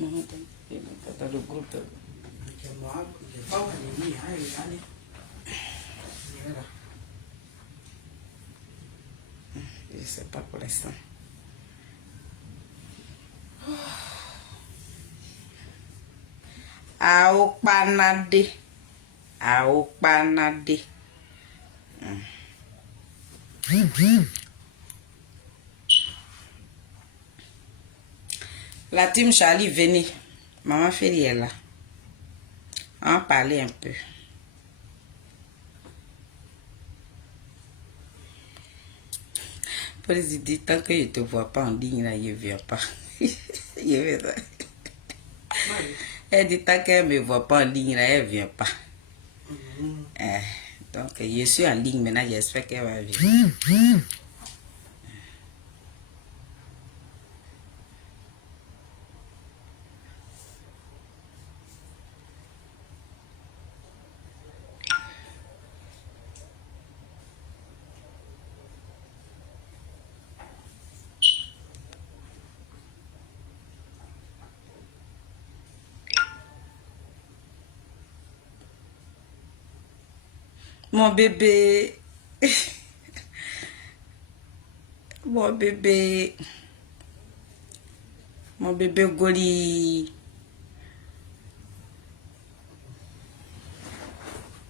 Dans le groupe. Je ne sais pas pour l'instant. Aopanade. Aopanade. La team Charlie, venez. Maman Félie est là. On va parler un peu. Président, tant que je ne te vois pas en ligne, là, je ne viens pas. Elle dit tant qu'elle ne me voit pas en ligne, là, elle ne vient pas. Donc, je suis en ligne maintenant, j'espère qu'elle va venir. Mon bébé. Mon bébé. Mon bébé Goli.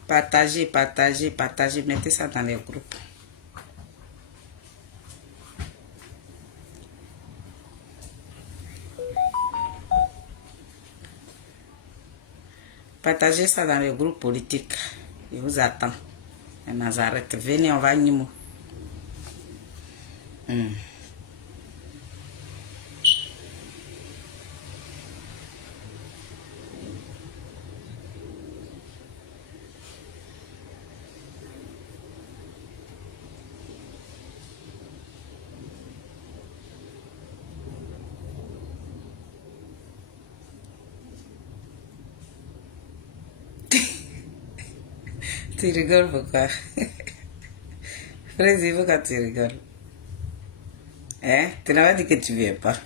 Partagez, partagez, partagez. Mettez ça dans les groupes. Partagez ça dans les groupes politiques. Je vous attends. Et Nazareth, venez, on va à Nimo. Tu rigoles pourquoi? Frézy, pourquoi tu rigoles? Hein? Tu n'avais dit que tu ne viens pas.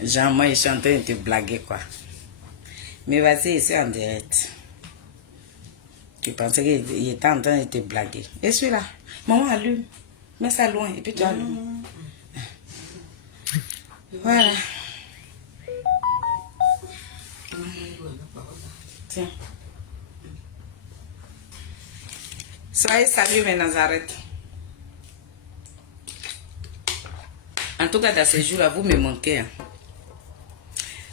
Genre, moi, je suis en train de te blaguer, quoi. Mais vas-y, je suis en direct. Tu pensais qu'il était en train de te blaguer. Et celui-là, maman allume. Mets ça loin et puis tu allumes. Voilà. Tiens. Soyez salués, mes Nazareth. En tout cas, dans ces jours-là, vous me manquez. Hein.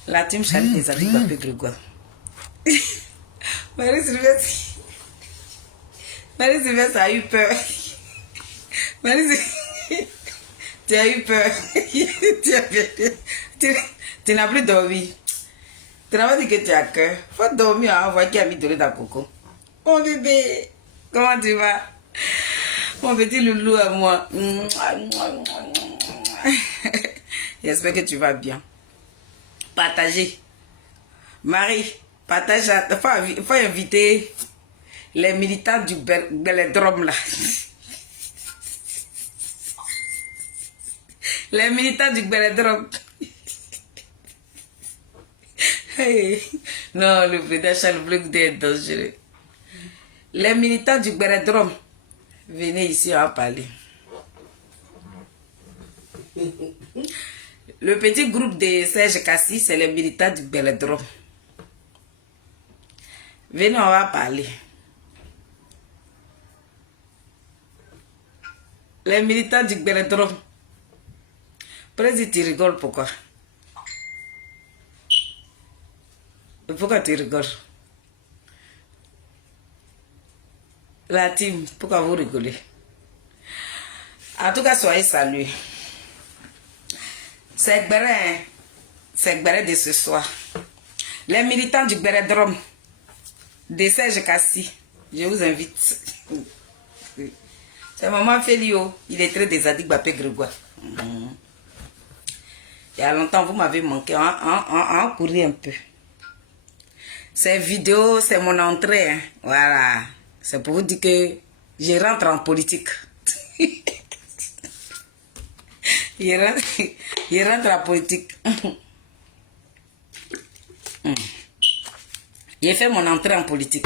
La team Charlie des amis Papé Grégoire. Marie-Sylvestre a eu peur. Marie-Sylvestre, tu as eu peur. Tu n'as plus dormi. Tu n'as pas dit que tu as cœur. Faut dormir, hein, voir qui a mis de l'eau dans coco. Mon bébé, comment tu vas? Mon petit loulou à moi. J'espère que tu vas bien. Partagez. Marie, partage. Il faut inviter les militants du Belledrome là. Les militants du Belledrome. Hey. Non, le président Charles Bleu est dangereux. Les militants du Belledrome, venez ici, on va parler. Le petit groupe de Serge Kassi, c'est les militants du Belledrome. Venez, on va parler. Les militants du Belledrome. Président, tu rigoles pourquoi? Pourquoi tu rigoles? La team, pourquoi vous rigolez? En tout cas, soyez salués. C'est Gbere de ce soir. Les militants du Belledrome de Serge Kassi, je vous invite. C'est maman Félio, il est très désaddict Papé Grégoire. Il y a longtemps, vous m'avez manqué, on courir un peu. Ces vidéos, c'est mon entrée. Hein. Voilà. C'est pour vous dire que je rentre en politique. je rentre en politique. J'ai fait mon entrée en politique.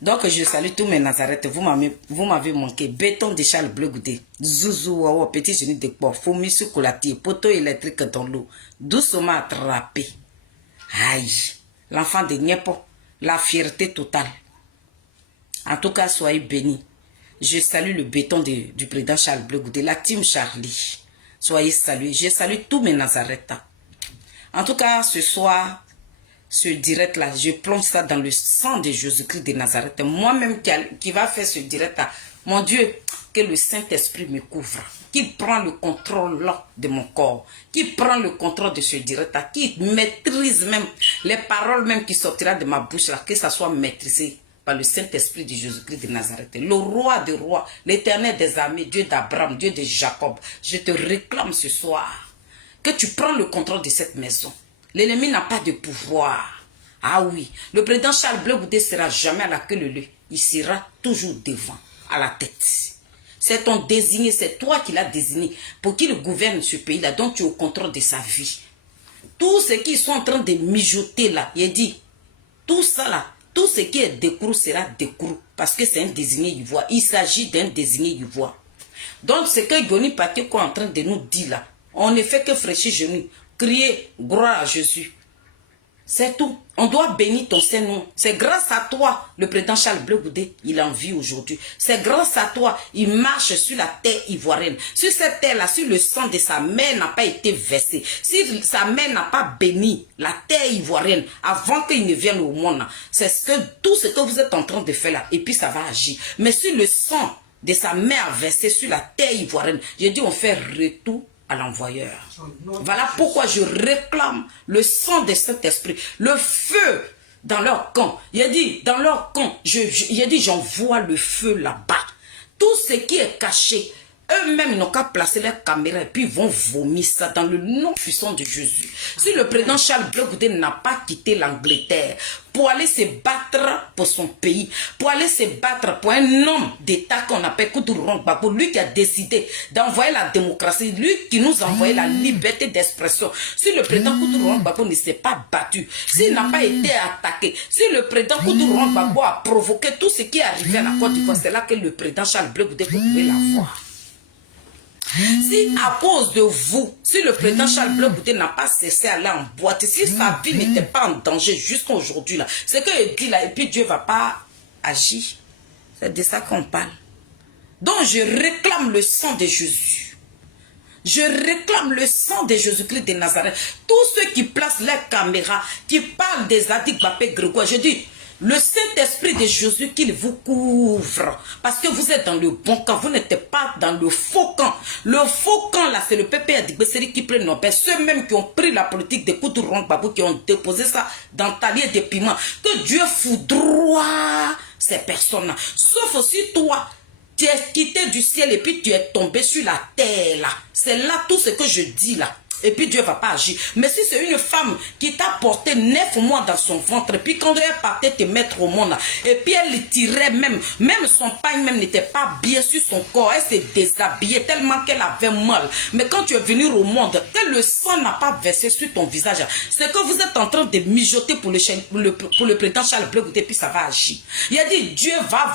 Donc, je salue tous mes Nazareth. Vous m'avez manqué. Béton de Charles Bleu Goudé. Zouzou, wawa, petit genou de porc. Fourmi sur colatier. Poteau électrique dans l'eau. Doucement attrapé. Aïe. L'enfant de Niepo. La fierté totale. En tout cas, soyez bénis. Je salue le béton du président Charles Bleu Goudé. La team Charlie. Soyez salués. Je salue tous mes Nazareth. En tout cas, ce soir, ce direct-là, je plonge ça dans le sang de Jésus-Christ de Nazareth. Moi-même qui va faire ce direct-là, mon Dieu, que le Saint-Esprit me couvre, qu'il prend le contrôle là de mon corps, qu'il prend le contrôle de ce direct-là, qu'il maîtrise même les paroles même qui sortiront de ma bouche là, que ça soit maîtrisé par le Saint-Esprit de Jésus-Christ de Nazareth. Le roi des rois, l'Éternel des armées, Dieu d'Abraham, Dieu de Jacob, je te réclame ce soir que tu prends le contrôle de cette maison. L'ennemi n'a pas de pouvoir. Ah oui, le président Charles Bleu Goudé ne sera jamais à la queue leu. Il sera toujours devant, à la tête. C'est ton désigné, c'est toi qui l'as désigné pour qu'il gouverne ce pays-là, dont tu es au contrôle de sa vie. Tout ce qu'ils sont en train de mijoter là, il dit, tout ça là, tout ce qui est décrou sera décrou, parce que c'est un désigné ivoire. Il s'agit d'un désigné ivoire. Donc ce que Yoni Pateko est en train de nous dire là, on ne fait que fraîchir genoux, crier gloire à Jésus. C'est tout. On doit bénir ton Saint-Nom. C'est grâce à toi, le président Charles Bleu Goudé, il en vit aujourd'hui. C'est grâce à toi, il marche sur la terre ivoirienne. Sur cette terre-là, si le sang de sa mère n'a pas été versé, si sa mère n'a pas béni la terre ivoirienne avant qu'il ne vienne au monde, c'est tout ce que vous êtes en train de faire là, et puis ça va agir. Mais si le sang de sa mère versé sur la terre ivoirienne, j'ai dit on fait retour à l'envoyeur. Voilà pourquoi je réclame le sang de Saint-Esprit, le feu dans leur camp. Il a dit, dans leur camp, il a dit, j'envoie le feu là-bas. Tout ce qui est caché, eux-mêmes, ils n'ont qu'à placer leur caméra et puis ils vont vomir ça dans le nom puissant de Jésus. Si le président Charles Bleu Goudé n'a pas quitté l'Angleterre pour aller se battre pour son pays, pour aller se battre pour un homme d'État qu'on appelle Koutourou Gbagbo, lui qui a décidé d'envoyer la démocratie, lui qui nous a envoyé la liberté d'expression. Si le président Koutourou Gbagbo ne s'est pas battu, s'il n'a pas été attaqué, si le président Koutourou Gbagbo a provoqué tout ce qui est arrivé à la Côte d'Ivoire, c'est là que le président Charles Bleu Goudé pouvait la voir. Si à cause de vous, si le président Charles Bleu Goudé n'a pas cessé d'aller en boîte, si sa vie n'était pas en danger jusqu'à aujourd'hui, là, c'est qu'il dit là, et puis Dieu ne va pas agir. C'est de ça qu'on parle. Donc je réclame le sang de Jésus. Je réclame le sang de Jésus-Christ de Nazareth. Tous ceux qui placent leurs caméras, qui parlent des Adik Bapé Grégoire, je dis, le Saint-Esprit de Jésus qu'il vous couvre. Parce que vous êtes dans le bon camp. Vous n'êtes pas dans le faux camp. Le faux camp, là, c'est le pépé Adibesseri qui prennent nos pères. Ceux-mêmes qui ont pris la politique de Koutourou Gbagbo, qui ont déposé ça dans talier de piment. Que Dieu foudroie ces personnes-là. Sauf aussi toi, tu es quitté du ciel et puis tu es tombé sur la terre, là. C'est là tout ce que je dis, là. Et puis Dieu ne va pas agir. Mais si c'est une femme qui t'a porté 9 mois dans son ventre, et puis quand elle partait te mettre au monde, et puis elle tirait même son pagne même n'était pas bien sur son corps, elle s'est déshabillée tellement qu'elle avait mal. Mais quand tu es venu au monde, que le sang n'a pas versé sur ton visage, c'est que vous êtes en train de mijoter pour le président Charles Bleu Goudé, puis ça va agir. Il a dit, Dieu va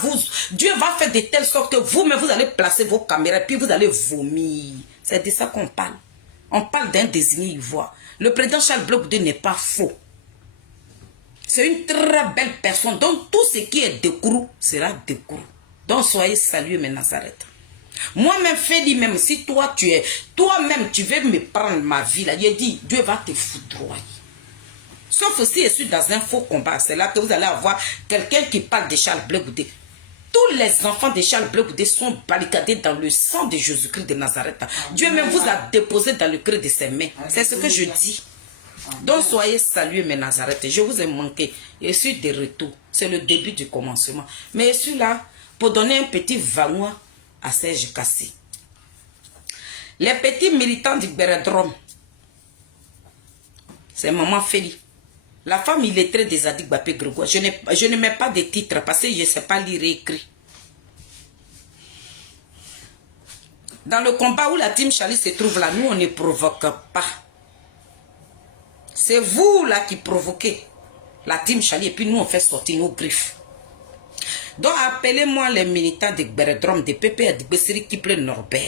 faire de telle sorte que vous-même vous allez placer vos caméras, et puis vous allez vomir. C'est de ça qu'on parle. On parle d'un désigné ivoire. Le président Charles Bleu Goudé n'est pas faux. C'est une très belle personne. Donc tout ce qui est décrou sera décrou. Donc soyez salués mes Nazareth. Moi-même, Feli, même si toi-même tu veux me prendre ma vie là, il dit Dieu va te foudroyer. Sauf si je suis dans un faux combat. C'est là que vous allez avoir quelqu'un qui parle de Charles Bleu Goudé. Tous les enfants de Charles Bleu Goudé sont barricadés dans le sang de Jésus-Christ de Nazareth. Dieu même vous a déposé dans le creux de ses mains. C'est ce que je dis. Donc soyez salués mes Nazareth. Je vous ai manqué. Je suis de retour. C'est le début du commencement. Mais je suis là pour donner un petit vanois à Serge Kassé. Les petits militants du Bérédrome. C'est Maman Feli. La femme illettrée des Adik Bapé Grégoire. Je ne mets pas de titre parce que je ne sais pas lire et écrire. Dans le combat où la team Charlie se trouve là, nous on ne provoque pas. C'est vous là qui provoquez. La team Chali, et puis nous, on fait sortir nos griffes. Donc, appelez-moi les militants de Gbéredrom, de PPR, de Bessiri Kiple Norbert.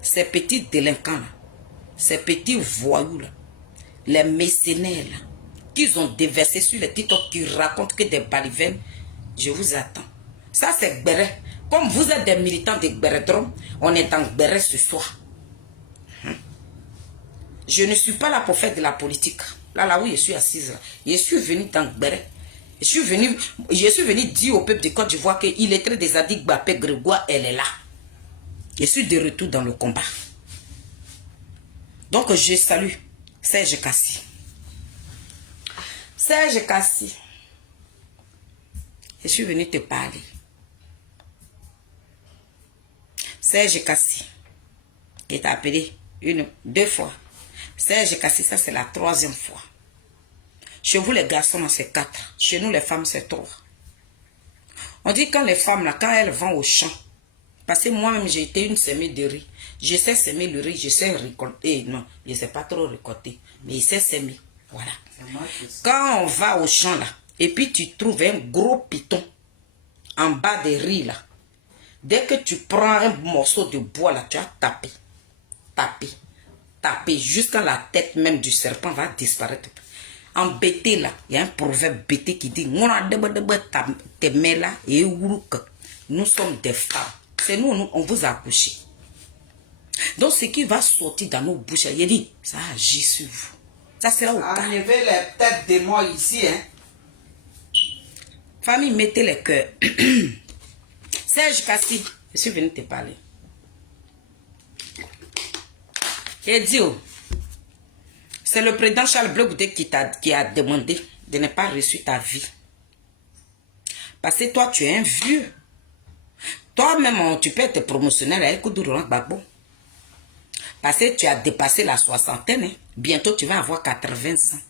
Ces petits délinquants-là, ces petits voyous-là, les mécénaires là, qu'ils ont déversé sur les TikTok qui racontent que des balivernes, je vous attends. Ça, c'est Gbéré. Comme vous êtes des militants de Gbéredrom, on est en Gbéré ce soir. Je ne suis pas là pour faire de la politique. Là où je suis assise, là. Je suis venu dans Gbéré. Je suis venu dire au peuple de Côte d'Ivoire qu'il est très désaddict, Bappé Grégoire, elle est là. Je suis de retour dans le combat. Donc, je salue Serge Kassi. Serge Kassi, je suis venu te parler. Serge Kassi, qui t'a appelé deux fois. Serge Kassi, ça c'est la troisième fois. Chez vous les garçons, c'est 4. Chez nous les femmes, c'est 3. On dit quand les femmes, là, quand elles vont au champ, parce que moi-même j'ai été une semée de riz. Je sais semer le riz, je sais récolter. Non, je ne sais pas trop récolter, mais je sais semer. Voilà. Quand on va au champ là, et puis tu trouves un gros piton en bas des riz là, dès que tu prends un morceau de bois là, tu as tapé, jusqu'à la tête même du serpent va disparaître. En bété là, il y a un proverbe bété qui dit nous sommes des femmes. C'est nous, on vous a accouché. Donc ce qui va sortir dans nos bouches, il dit, ça agit sur vous. Ça sera au cas. Enlevez les têtes de moi ici, hein. Famille, mettez les cœurs. Serge Kassi, je suis venu te parler. Et dit, c'est le président Charles Blé Goudé qui a demandé de ne pas reçu ta vie. Parce que toi, tu es un vieux. Toi-même, tu peux être promotionnel avec Koudourou Gbagbo. Parce que tu as dépassé la soixantaine. Hein. Bientôt, tu vas avoir 80 ans.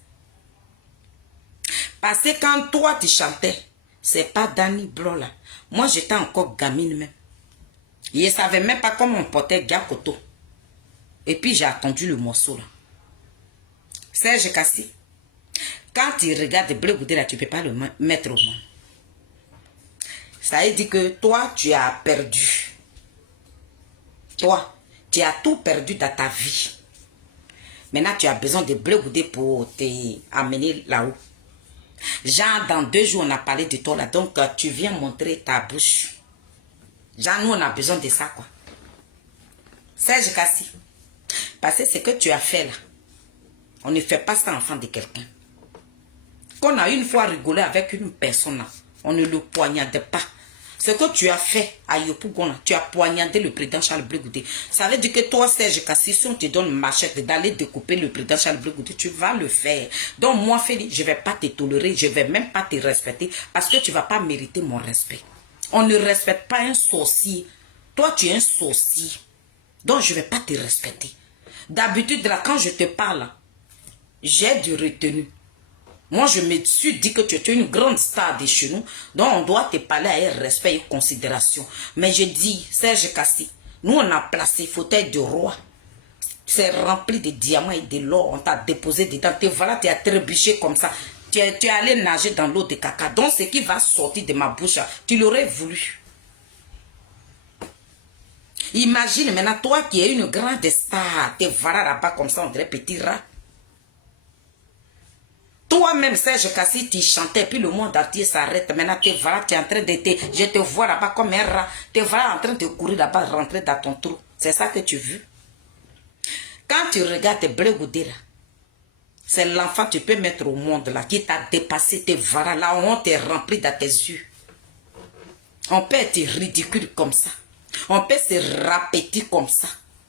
Parce que quand toi, tu chantais, c'est pas Danny Blanc là. Moi, j'étais encore gamine même. Je ne savais même pas comment on portait Gakoto. Et puis, j'ai attendu le morceau là. Serge Kassi, quand tu regardes Blé Goudé là, tu ne peux pas le mettre au monde. Ça veut dire que toi, tu as perdu. Toi, tu as tout perdu dans ta vie. Maintenant, tu as besoin de Blé Goudé pour t'amener là-haut. Genre, dans 2 jours, on a parlé de toi là. Donc, tu viens montrer ta bouche. Genre, nous, on a besoin de ça, quoi. Serge Kassi. Parce que ce que tu as fait là, on ne fait pas ça enfant de quelqu'un. Qu'on a une fois rigolé avec une personne là, on ne le poignardait pas. Ce que tu as fait à Yopougon, tu as poignardé le président Charles Blé Goudé. Ça veut dire que toi, Serge Kassi, si on te donne une machette d'aller découper le président Charles Blé Goudé, tu vas le faire. Donc moi, Félix, je ne vais pas te tolérer, je ne vais même pas te respecter parce que tu ne vas pas mériter mon respect. On ne respecte pas un sorcier. Toi, tu es un sorcier. Donc je ne vais pas te respecter. D'habitude, là, quand je te parle, j'ai du retenu. Moi, je me suis dit que tu es une grande star de chez nous, donc on doit te parler avec respect et considération. Mais je dis, Serge Kassi, nous on a placé fauteuil de roi. C'est rempli de diamants et de l'or. On t'a déposé dedans. Voilà, tu as trébuché comme ça. Tu es allé nager dans l'eau de caca. Donc, ce qui va sortir de ma bouche, tu l'aurais voulu. Imagine maintenant, toi qui es une grande star, te voilà là-bas comme ça, on dirait petit rat. Toi-même, Serge Kassi, tu chantais, puis le monde entier s'arrête. Maintenant, tu es en train de te... Je te vois là-bas comme un rat. Tu es en train de courir là-bas, rentrer dans ton trou. C'est ça que tu veux. Quand tu regardes Blé Goudé là, c'est l'enfant que tu peux mettre au monde là, qui t'a dépassé, tes voilà, la honte est remplie dans tes yeux. On peut être ridicule comme ça. On peut se répéter comme ça.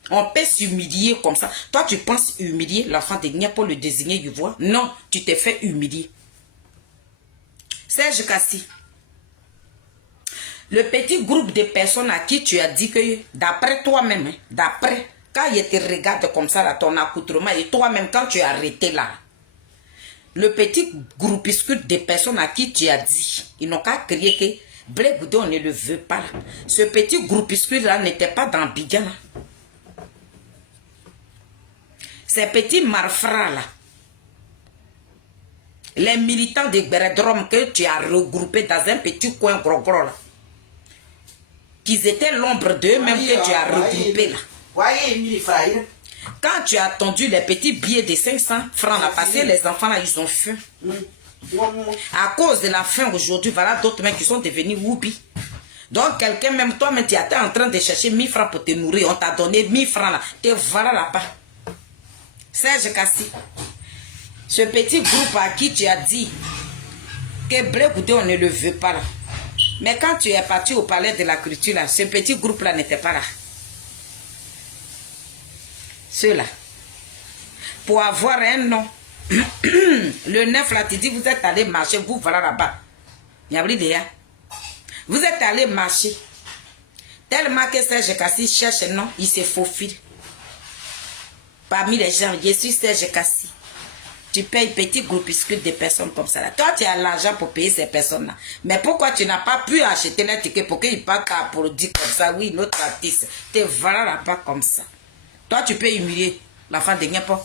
On peut s'humilier comme ça. Toi, tu penses humilier l'enfant de Nia pour le désigner, tu vois? Non, tu t'es fait humilier. Serge Kassi, le petit groupe de personnes à qui tu as dit que, d'après toi-même, hein, d'après, quand ils te regardent comme ça, là, ton accoutrement, et toi-même, quand tu es arrêté là, le petit groupuscule de personnes à qui tu as dit, ils n'ont qu'à crier que Blé Goudé, on ne le veut pas là. Ce petit groupuscule-là n'était pas dans Bidjan. Ces petits malfrats là, Les militants de Béredrom que tu as regroupés dans un petit coin gros là. Qu'ils étaient l'ombre d'eux-mêmes que tu as regroupés là. Quand tu as attendu les petits billets de 500 francs là, parce que les enfants là, ils ont faim. À cause de la faim aujourd'hui, voilà d'autres mecs qui sont devenus woubi. Donc quelqu'un, même toi, mais tu étais en train de chercher 1000 francs pour te nourrir. On t'a donné 1000 francs là. Te voilà là-bas. Serge Kassi. Ce petit groupe à qui tu as dit que Blé Goudé, on ne le veut pas là. Mais quand tu es parti au palais de la culture là, ce petit groupe là n'était pas là. Ceux-là. Pour avoir un nom. Le 9 là, tu dis, vous êtes allé marcher, vous voilà là-bas. Vous êtes allé marcher. Tellement que Serge Kassi cherche un nom, il se faufile. Parmi les gens, je suis Serge Kassi. Tu payes petit groupuscule de personnes comme ça. Là. Toi, tu as l'argent pour payer ces personnes-là. Mais pourquoi tu n'as pas pu acheter les tickets pour qu'ils partent à produire comme ça? Oui, notre artiste. Tu es voilà là-bas comme ça. Toi, tu peux humilier l'enfant de Gnepo.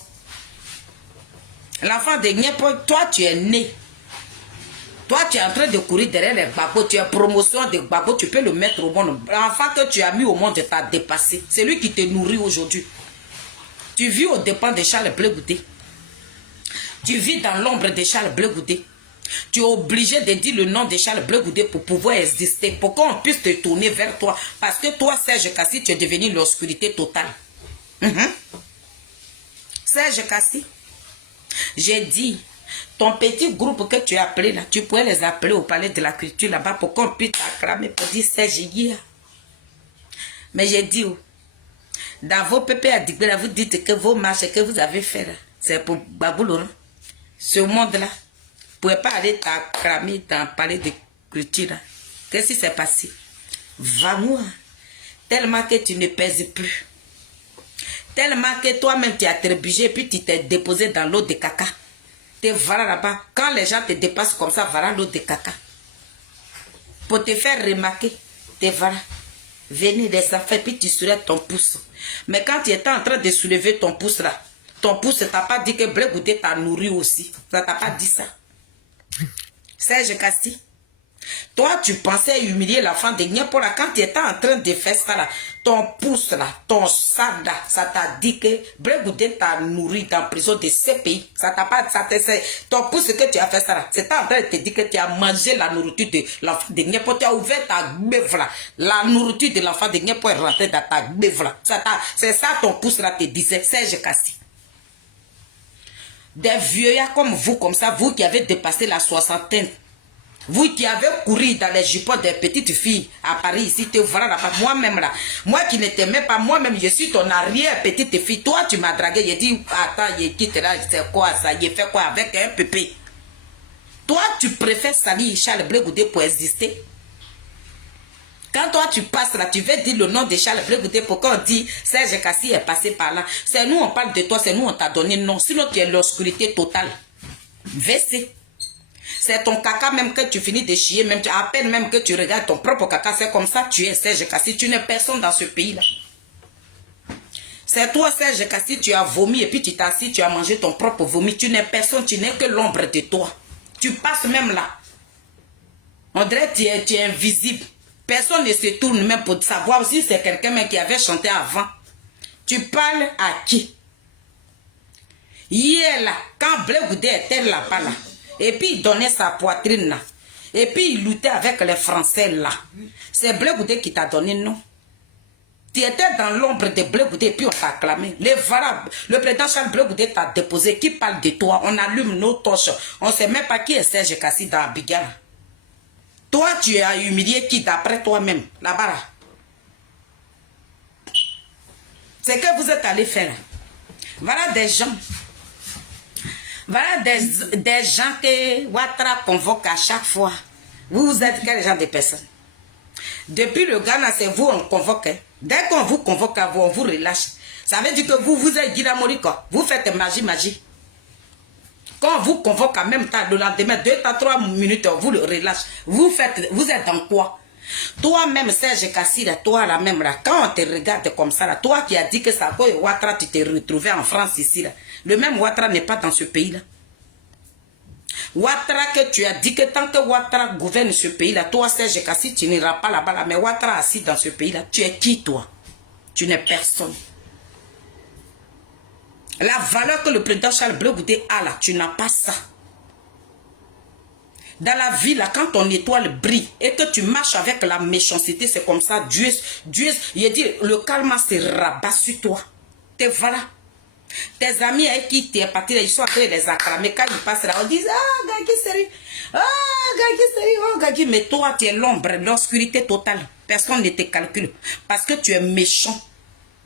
L'enfant de Gnepo, toi, tu es né. Toi, tu es en train de courir derrière les babos. Tu es promotion de babos. Tu peux le mettre au monde. L'enfant que tu as mis au monde t'a dépassé. C'est lui qui te nourrit aujourd'hui. Tu vis aux dépens de Charles Blé Goudé. Tu vis dans l'ombre de Charles Blé Goudé. Tu es obligé de dire le nom de Charles Blé Goudé pour pouvoir exister. Pour qu'on puisse te tourner vers toi. Parce que toi, Serge Kassi, tu es devenu l'obscurité totale. Serge Kassi, j'ai dit, ton petit groupe que tu as appelé là, tu pourrais les appeler au palais de la culture là-bas pour qu'on puisse t'acclamer pour dire Serge Guia. Mais j'ai dit, dans vos pépés à Digbé, vous dites que vos marches que vous avez fait là, c'est pour Babou Laurent. Ce monde-là, vous ne pouvez pas aller t'acclamer dans le palais de culture là. Qu'est-ce qui s'est passé? Va-moi, tellement que tu ne pèses plus. Tellement que toi-même tu as trébuché et puis tu t'es déposé dans l'eau de caca. Tu vas là-bas. Quand les gens te dépassent comme ça, voilà l'eau de caca. Pour te faire remarquer, tu vas venir des affaires puis tu soulèves ton pouce. Mais quand tu étais en train de soulever ton pouce là, ton pouce t'a pas dit que Blé Goudé t'a nourri aussi. Ça t'a pas dit ça. Serge Kassi. Toi, tu pensais humilier l'enfant de Gnepo là. Quand tu étais en train de faire ça là, ton pouce là, ton sad là, ça t'a dit que Blé Goudé t'a nourri dans la prison de ces pays. Ça t'a pas, ton pouce que tu as fait ça là, c'est en train de te dire que tu as mangé la nourriture de l'enfant de Gnepo. Tu as ouvert ta gbève là. La nourriture de l'enfant de Gnepo est rentrée dans ta gbève là. C'est ça ton pouce là te disait, Serge Kassi. Des vieux comme vous, comme ça, vous qui avez dépassé la soixantaine. Vous qui avez couru dans les jupons des petites filles à Paris, ici, te voilà là-bas, moi-même là. Moi qui ne t'aimais pas, moi-même, je suis ton arrière-petite fille. Toi, tu m'as dragué. J'ai dit, attends, il quitte là, c'est quoi ça? Il fait quoi avec un pépé? Toi, tu préfères salir Charles Blé Goudé pour exister. Quand toi, tu passes là, tu veux dire le nom de Charles Blé Goudé pour qu'on dise Serge Kassi est passé par là. C'est nous, on parle de toi, c'est nous, on t'a donné non. Sinon, tu es l'obscurité totale. VC. C'est ton caca même que tu finis de chier, même à peine même que tu regardes ton propre caca, c'est comme ça tu es Serge Kassi. Tu n'es personne dans ce pays-là. C'est toi Serge Kassi, tu as vomi et puis tu t'as assis, tu as mangé ton propre vomi. Tu n'es personne, tu n'es que l'ombre de toi. Tu passes même là. On dirait que tu es invisible. Personne ne se tourne même pour savoir si c'est quelqu'un même qui avait chanté avant. Tu parles à qui? Hier là, quand Blé Goudé était là-bas là, et puis il donnait sa poitrine là. Et puis il luttait avec les Français là. C'est Blé Goudé qui t'a donné non. Tu étais dans l'ombre de Blé Goudé et puis on t'a acclamé. Le président Charles Blé Goudé t'a déposé. Qui parle de toi? On allume nos torches. On ne sait même pas qui est Serge Kassi dans Abidjan. Toi, tu as humilié qui d'après toi-même là-bas là? C'est que vous êtes allé faire. Voilà des gens. Voilà des gens que Ouattara convoque à chaque fois. Vous êtes quel genre de personnes? Depuis le Ghana, c'est vous on convoque. Hein. Dès qu'on vous convoque, on vous relâche. Ça veut dire que vous êtes Guida Morika. Vous faites magie. Quand on vous convoque en même temps, le lendemain, 2 à 3 minutes, on vous le relâche. Vous êtes dans quoi? Toi-même, Serge Kassi, toi là même là, quand on te regarde comme ça, là, toi qui as dit que ça quoi Ouattara, tu t'es retrouvé en France ici là. Le même Ouattara n'est pas dans ce pays là. Ouattara, que tu as dit que tant que Ouattara gouverne ce pays-là, toi, Serge Kassi, tu n'iras pas là-bas, là, mais Ouattara assis dans ce pays-là, tu es qui, toi? Tu n'es personne. La valeur que le président Charles Blé Goudé a là, tu n'as pas ça. Dans la vie, là, quand ton étoile brille et que tu marches avec la méchanceté, c'est comme ça. Dieu, il dit, le calme se rabat sur toi. Et voilà. Tes amis avec qui tu es parti, ils sont en train de les acclamer. Quand ils passent là, on dit, ah, Gagui, sérieux. Ah, Gagui, sérieux. Oh, Gagui, mais toi, tu es l'ombre, l'obscurité totale. Personne ne te calcule. Parce que tu es méchant.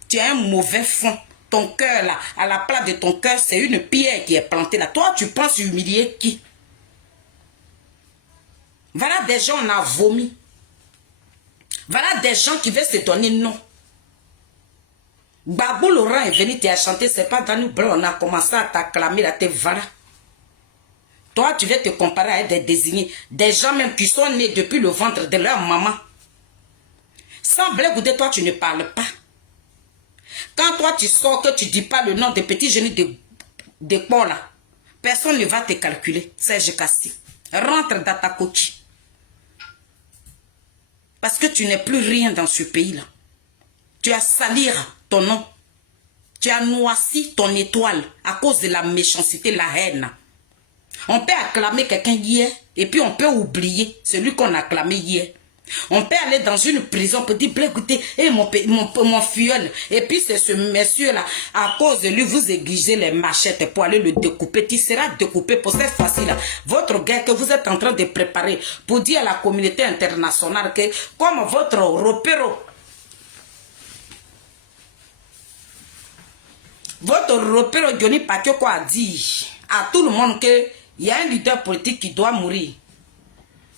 Tu as un mauvais fond. Ton cœur, là, à la place de ton cœur, c'est une pierre qui est plantée là. Toi, tu penses humilier qui? Voilà des gens, on a vomi. Voilà des gens qui veulent se donner non. Babou Laurent est venu te chanter, c'est pas dans nous, on a commencé à t'acclamer, là, te voilà. Toi, tu veux te comparer à des désignés, des gens même qui sont nés depuis le ventre de leur maman. Sans Blé Goudé, toi, tu ne parles pas. Quand toi, tu sors, que tu dis pas le nom des petits génies de port, là, personne ne va te calculer. Serge Kassi. Rentre dans ta coquille. Parce que tu n'es plus rien dans ce pays-là. Tu as sali ton nom. Tu as noirci ton étoile à cause de la méchanceté, la haine. On peut acclamer quelqu'un hier et puis on peut oublier celui qu'on a acclamé hier. On peut aller dans une prison pour dire, écoutez, hey, mon filleul. Et puis c'est ce monsieur-là, à cause de lui, vous aiguisez les machettes pour aller le découper. Tu seras découpé pour cette fois-ci-là. Votre guerre que vous êtes en train de préparer pour dire à la communauté internationale que comme votre repéro, Johnny Pakioko a dit à tout le monde qu'il y a un leader politique qui doit mourir.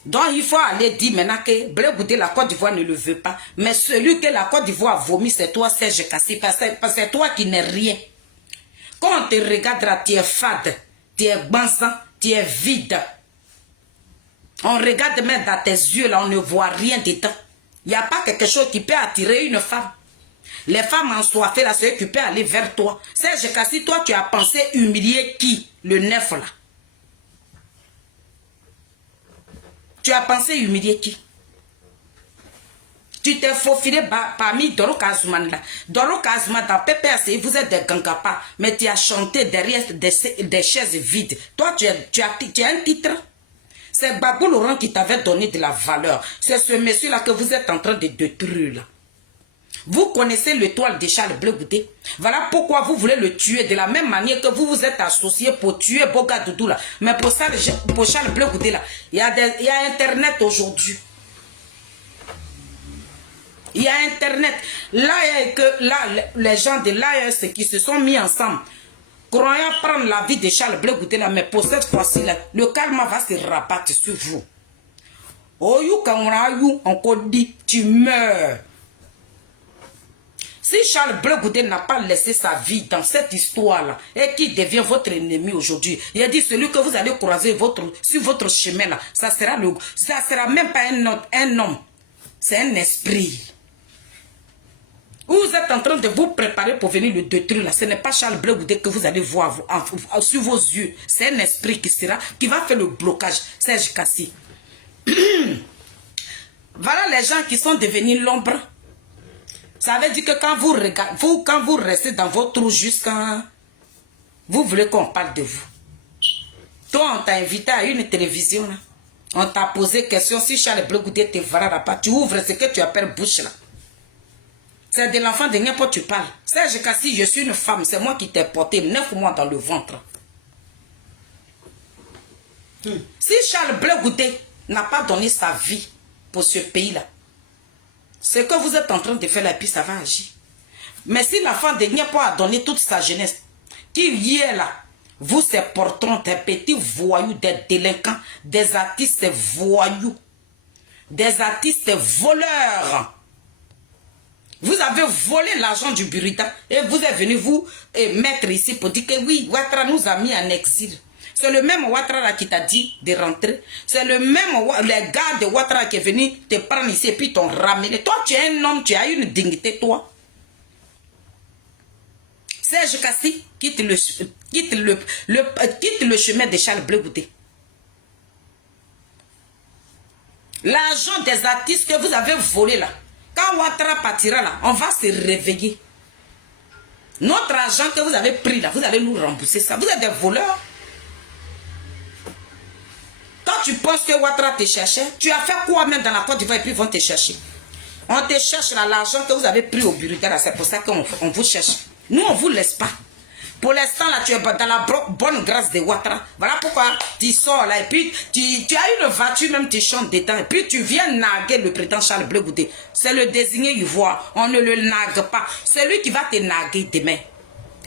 Donc il faut aller dire maintenant que Blé Goudé, la Côte d'Ivoire ne le veut pas. Mais celui que la Côte d'Ivoire a vomi, c'est toi, Serge Kassi. Parce que c'est toi qui n'es rien. Quand on te regardera, tu es fade, tu es banzan, tu es vide. On regarde même dans tes yeux, là, on ne voit rien dedans. Il n'y a pas quelque chose qui peut attirer une femme. Les femmes ensoiffées, là, c'est eux qui peuvent aller vers toi. Serge Kassi, toi, tu as pensé humilier qui? Le neuf, là. Tu as pensé humilier qui? Tu t'es faufilé parmi Doro Kazouman là. Doro Kazouman dans PPAC, vous êtes des gangapas, mais tu as chanté derrière des chaises vides. Toi, tu as un titre. C'est Babou Laurent qui t'avait donné de la valeur. C'est ce monsieur-là que vous êtes en train de détruire là. Vous connaissez l'étoile de Charles Blé Goudé. Voilà pourquoi vous voulez le tuer de la même manière que vous vous êtes associé pour tuer Boga Doudou là. Mais pour Charles Blé Goudé là, il y a Internet aujourd'hui. Il y a Internet. Là, les gens de l'AES qui se sont mis ensemble, croyant prendre la vie de Charles Blé Goudé là, mais pour cette fois-ci là, le karma va se rabattre sur vous. Oh, on dit, tu meurs. Si Charles Blé Goudé n'a pas laissé sa vie dans cette histoire-là et qui devient votre ennemi aujourd'hui, il a dit celui que vous allez croiser sur votre chemin là, ça sera même pas un homme, c'est un esprit. Vous êtes en train de vous préparer pour venir le détruire là. Ce n'est pas Charles Blé Goudé que vous allez voir sur vos yeux. C'est un esprit qui va faire le blocage. Serge Kassi. Voilà les gens qui sont devenus l'ombre. Ça veut dire que quand vous regardez, quand vous restez dans votre trou jusqu'à... Vous voulez qu'on parle de vous. Toi, on t'a invité à une télévision. Là. On t'a posé question si Charles Blé Goudé te verra là-bas. Tu ouvres ce que tu appelles bouche là. C'est de l'enfant de n'importe tu parles. Serge Kassi, je suis une femme. C'est moi qui t'ai porté 9 mois dans le ventre. Si Charles Blé Goudé n'a pas donné sa vie pour ce pays-là, ce que vous êtes en train de faire là, puis ça va agir. Mais si l'enfant de Niapo a donné toute sa jeunesse, qui y est là, vous se porteront des petits voyous, des délinquants, des artistes voyous, des artistes voleurs. Vous avez volé l'argent du Burita et vous êtes venu vous mettre ici pour dire que oui, Ouattara nous a mis en exil. C'est le même Ouattara qui t'a dit de rentrer. C'est le même les gars de Ouattara qui est venu te prendre ici et puis t'ont ramené. Toi, tu es un homme, tu as une dignité, toi. Serge Kassi quitte le chemin de Charles Blé Goudé. L'argent des artistes que vous avez volé là, quand Ouattara partira là, on va se réveiller. Notre argent que vous avez pris là, vous allez nous rembourser ça. Vous êtes des voleurs. Quand tu penses que Ouattara te cherchait, tu as fait quoi même dans la Côte d'Ivoire et puis ils vont te chercher. On te cherche là, l'argent que vous avez pris au bureau, c'est pour ça qu'on vous cherche. Nous, on ne vous laisse pas. Pour l'instant, là, tu es dans la bonne grâce de Ouattara. Voilà pourquoi tu sors là. Et puis, tu as une voiture, même tu chantes dedans. Et puis, tu viens naguer le président Charles Blé Goudé. C'est le désigné ivoire. On ne le nague pas. C'est lui qui va te naguer demain.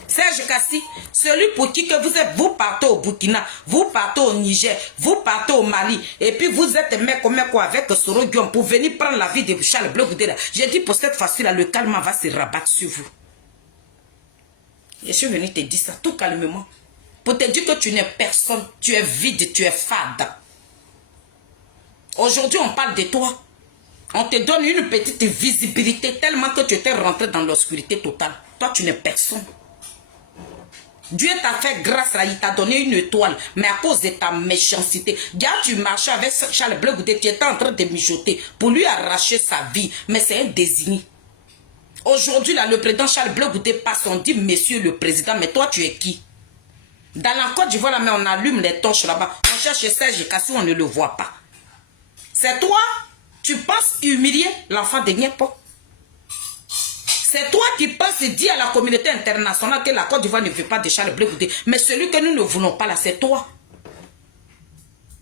Serge Kassi, celui pour qui que vous partez au Burkina, vous partez au Niger, vous partez au Mali, et puis vous êtes mec avec Soro Guillaume pour venir prendre la vie de Charles Blé Goudé. J'ai dit pour cette fois-ci, le calme va se rabattre sur vous. Je suis venu te dire ça tout calmement. Pour te dire que tu n'es personne, tu es vide, tu es fade. Aujourd'hui, on parle de toi. On te donne une petite visibilité tellement que tu étais rentré dans l'obscurité totale. Toi, tu n'es personne. Dieu t'a fait grâce là, il t'a donné une étoile, mais à cause de ta méchanceté. Gars, tu marchais avec Charles Blé Goudé, tu étais en train de mijoter pour lui arracher sa vie, mais c'est un désigné. Aujourd'hui, là, le président Charles Blé Goudé passe, on dit monsieur le président, mais toi, tu es qui? Dans la Côte d'Ivoire, là, mais on allume les torches là-bas. On cherche Serge Kassi, on ne le voit pas. C'est toi, tu penses humilier l'enfant de Niepo? C'est toi qui penses dire à la communauté internationale que la Côte d'Ivoire ne veut pas de Charles Blé Goudé. Mais celui que nous ne voulons pas là, c'est toi.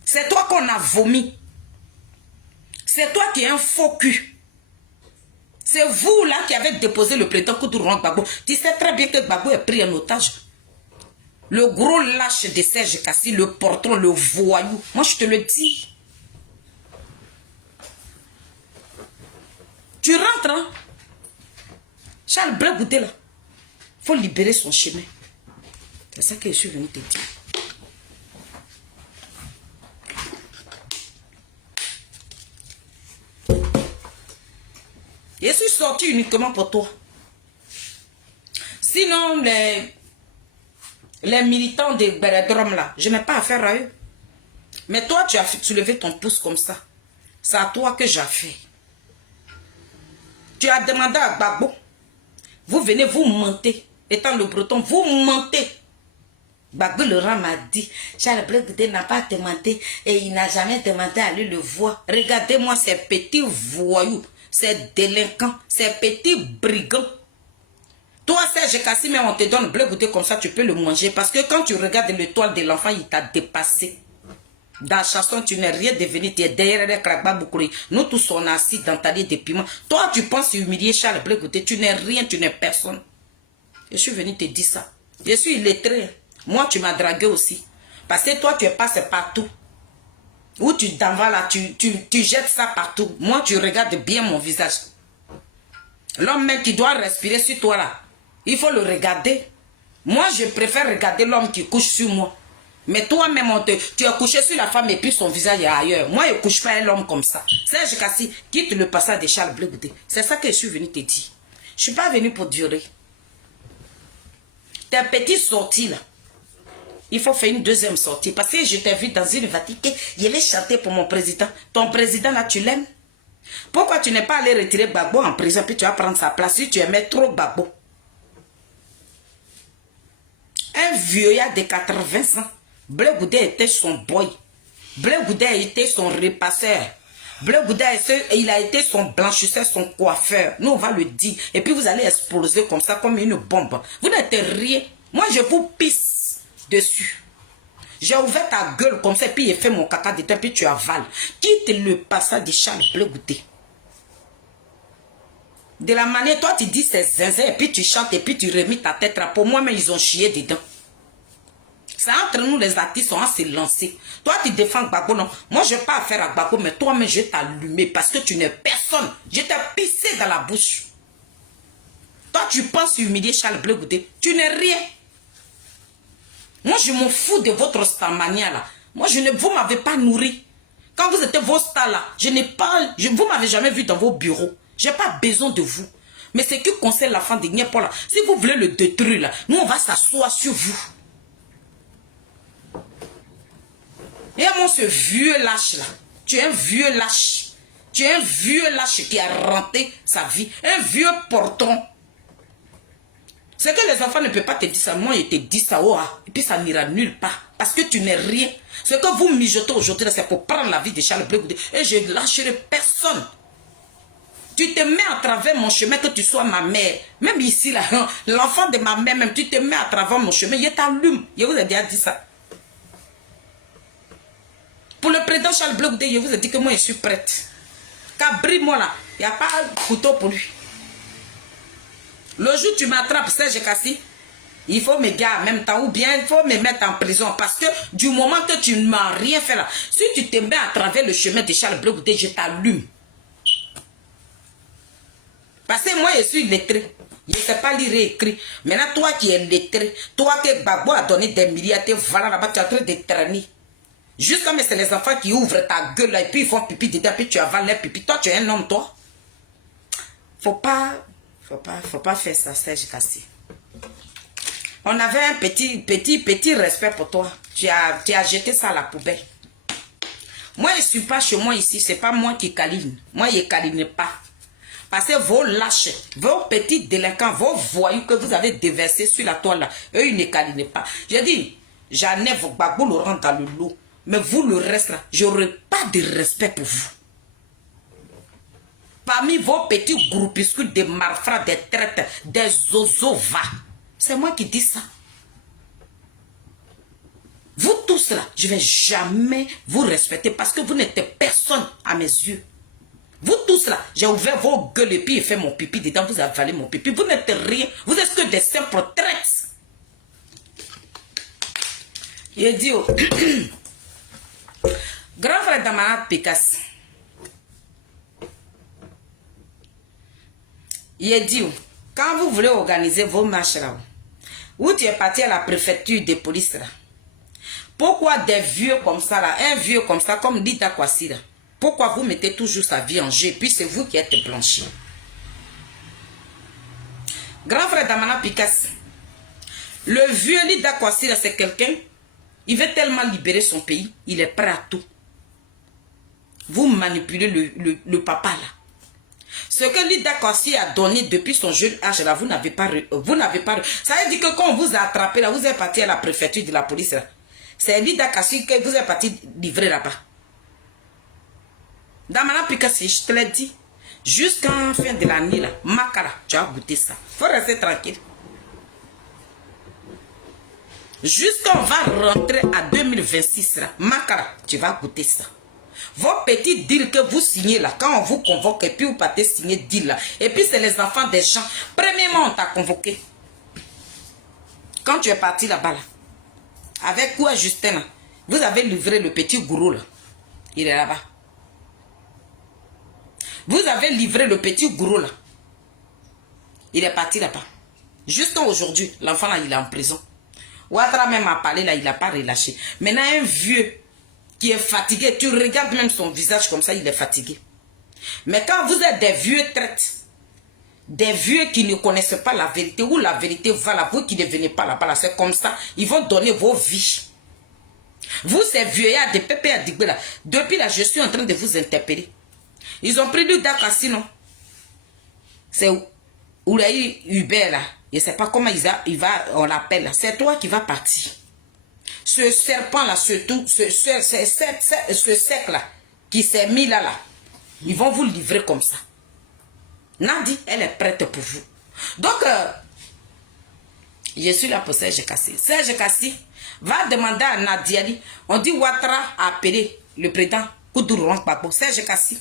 C'est toi qu'on a vomi. C'est toi qui es un faux cul. C'est vous là qui avez déposé le président Koudourou Gbagbo. Tu sais très bien que Gbagbo est pris en otage. Le gros lâche de Serge Kassi, le portron, le voyou. Moi je te le dis. Tu rentres, hein? Charles Blé Goudé là, il faut libérer son chemin. C'est ça que je suis venu te dire. Je suis sorti uniquement pour toi. Sinon, les militants de Béredrom là, je n'ai pas affaire à eux. Mais toi, tu as soulevé ton pouce comme ça. C'est à toi que j'ai fait. Tu as demandé à Gbagbo. Vous venez, vous mentez. Étant le breton, vous mentez. Gbagbo Laurent m'a dit, Charles Blé Goudé n'a pas demandé et il n'a jamais demandé à lui le voir. Regardez-moi ces petits voyous, ces délinquants, ces petits brigands. Toi, Serge Kassi, mais on te donne Blé Goudé comme ça, tu peux le manger. Parce que quand tu regardes l'étoile de l'enfant, il t'a dépassé. Dans la chanson, tu n'es rien devenu, tu es derrière les Kragba Boukouri. Nous tous, on est assis dans ta lit de piment. Toi, tu penses humilier Charles Blé Goudé, tu n'es rien, tu n'es personne. Je suis venu te dire ça. Je suis illettré. Moi, tu m'as dragué aussi. Parce que toi, tu es passé partout. Où tu t'en vas là, tu jettes ça partout. Moi, tu regardes bien mon visage. L'homme même qui doit respirer sur toi là, il faut le regarder. Moi, je préfère regarder l'homme qui couche sur moi. Mais toi-même, tu as couché sur la femme et puis son visage est ailleurs. Moi, je ne couche pas l'homme comme ça. Serge Kassi, quitte le passage de Charles Blé Goudé. C'est ça que je suis venu te dire. Je ne suis pas venu pour durer. Tes petites sorties là, il faut faire une deuxième sortie. Parce que je t'ai vu dans une Vatican, il avait chanté pour mon président. Ton président là, tu l'aimes? Pourquoi tu n'es pas allé retirer Gbagbo en prison puis tu vas prendre sa place si tu aimais trop Gbagbo? Un vieillard de 80 ans. Blé Goudé était son boy. Blé Goudé était son repasseur. Blé Goudé, il a été son blanchisseur, son coiffeur. Nous, on va le dire. Et puis, vous allez exploser comme ça, comme une bombe. Vous n'êtes rien. Moi, je vous pisse dessus. J'ai ouvert ta gueule comme ça, puis j'ai fait mon caca dedans, puis tu avales. Quitte le passage de Charles Blé Goudé. De la manière, toi, tu dis c'est zinzin, et puis tu chantes, et puis tu remis ta tête là. Pour moi, mais ils ont chié dedans. C'est entre nous les artistes, on va se lancer. Toi, tu défends Gbagbo, non. Moi, je n'ai pas affaire à Gbagbo, mais toi-même, je vais t'allumer parce que tu n'es personne. Je t'ai pissé dans la bouche. Toi, tu penses humilier Charles Blé Goudé. Tu n'es rien. Moi, je m'en fous de votre starmania là. Moi, vous ne m'avez pas nourri. Quand vous étiez vos stars là, vous ne m'avez jamais vu dans vos bureaux. Je n'ai pas besoin de vous. Mais ce qui concerne la femme de Niepo là, si vous voulez le détruire là, nous, on va s'asseoir sur vous. Et moi, ce vieux lâche là, tu es un vieux lâche. Tu es un vieux lâche qui a renté sa vie. Un vieux porton. C'est que les enfants ne peuvent pas te dire ça. Moi, je te dis ça. Oh, et puis ça n'ira nulle part. Parce que tu n'es rien. Ce que vous mijotez aujourd'hui, c'est pour prendre la vie de Charles Blé Goudé. Et je ne lâcherai personne. Tu te mets à travers mon chemin, que tu sois ma mère. Même ici, là, l'enfant de ma mère, même, tu te mets à travers mon chemin. Je t'allume. Je vous ai déjà dit ça. Pour le président Charles Blé Goudé, je vous ai dit que moi, je suis prête. Cabri-moi là. Il n'y a pas de couteau pour lui. Le jour où tu m'attrapes, Serge Kassi, il faut me garder en même temps ou bien il faut me mettre en prison parce que du moment que tu ne m'as rien fait là, si tu te mets à travers le chemin de Charles Blé Goudé, je t'allume. Parce que moi je suis lettré, je ne sais pas lire et écrire. Maintenant toi qui es lettré, toi que Babo a donné des milliards, voilà là-bas, tu es en train de traîner. Jusqu'à mais c'est les enfants qui ouvrent ta gueule là et puis ils font pipi dedans, puis tu avales les pipi. Toi tu es un homme toi. Faut pas faire ça, Serge Kassi. On avait un petit respect pour toi. Tu as jeté ça à la poubelle. Moi, je ne suis pas chez moi ici. Ce n'est pas moi qui câline. Moi, je ne câline pas. Parce que vos lâches, vos petits délinquants, vos voyous que vous avez déversés sur la toile là, eux, ils ne câlinent pas. Je dis, j'enlève vos babous, le rentre dans le lot. Mais vous, le reste là, je n'aurai pas de respect pour vous. Parmi vos petits groupuscules de malfrats, des traites, des zozovas, c'est moi qui dis ça. Vous tous là, je ne vais jamais vous respecter parce que vous n'êtes personne à mes yeux. Vous tous là, j'ai ouvert vos gueules et puis j'ai fait mon pipi dedans, vous avez avalé mon pipi. Vous n'êtes rien, vous êtes que des simples traites. Il dit, oh, grand frère Damana Picasso, il dit, oh, quand vous voulez organiser vos marches là, où tu es parti à la préfecture de police là, pourquoi des vieux comme ça là, un vieux comme ça, comme Lida Kwasi là, pourquoi vous mettez toujours sa vie en jeu, puis c'est vous qui êtes blanchi? Grand frère Damana Picasso, le vieux Lida Kwasi là, c'est quelqu'un, il veut tellement libérer son pays, il est prêt à tout. Vous manipulez le papa là. Ce que Lida Kwasi a donné depuis son jeune âge là, vous n'avez pas. Ça veut dire que quand on vous a attrapé là, vous êtes parti à la préfecture de la police là. C'est Lida Kwasi que vous êtes parti livrer là-bas. Damana Picasso, je te l'ai dit. Jusqu'à la fin de l'année là, Makala, tu as goûté ça. Faut rester tranquille. Jusqu'on va rentrer à 2026 là, Makala, tu vas goûter ça. Vos petits deals que vous signez là, quand on vous convoque et puis vous partez signer deal là, et puis c'est les enfants des gens. Premièrement, on t'a convoqué. Quand tu es parti là-bas là, avec quoi Justin là, vous avez livré le petit gourou là. Il est là-bas. Vous avez livré le petit gourou là. Il est parti là-bas. Jusqu'à aujourd'hui, l'enfant là, il est en prison. Ouattara même a parlé là, il n'a pas relâché. Maintenant, un vieux qui est fatigué, tu regardes même son visage comme ça, il est fatigué. Mais quand vous êtes des vieux traites, des vieux qui ne connaissent pas la vérité, où la vérité va là, vous qui ne venez pas là-bas, là, c'est comme ça, ils vont donner vos vies. Vous, ces vieillards de Pépé à Digbé là, depuis là, je suis en train de vous interpeller. Ils ont pris le Dakassi, non? C'est Oulaï Hubert là. Je ne sais pas comment on l'appelle là. C'est toi qui vas partir. Ce serpent là, ce sec là, qui s'est mis là, ils vont vous livrer comme ça. Nadi, elle est prête pour vous. Donc, je suis là pour Serge Kassi. Serge Kassi va demander à Nadiali. On dit Ouattara a appelé le président Koudourou Gbagbo. Serge Kassi.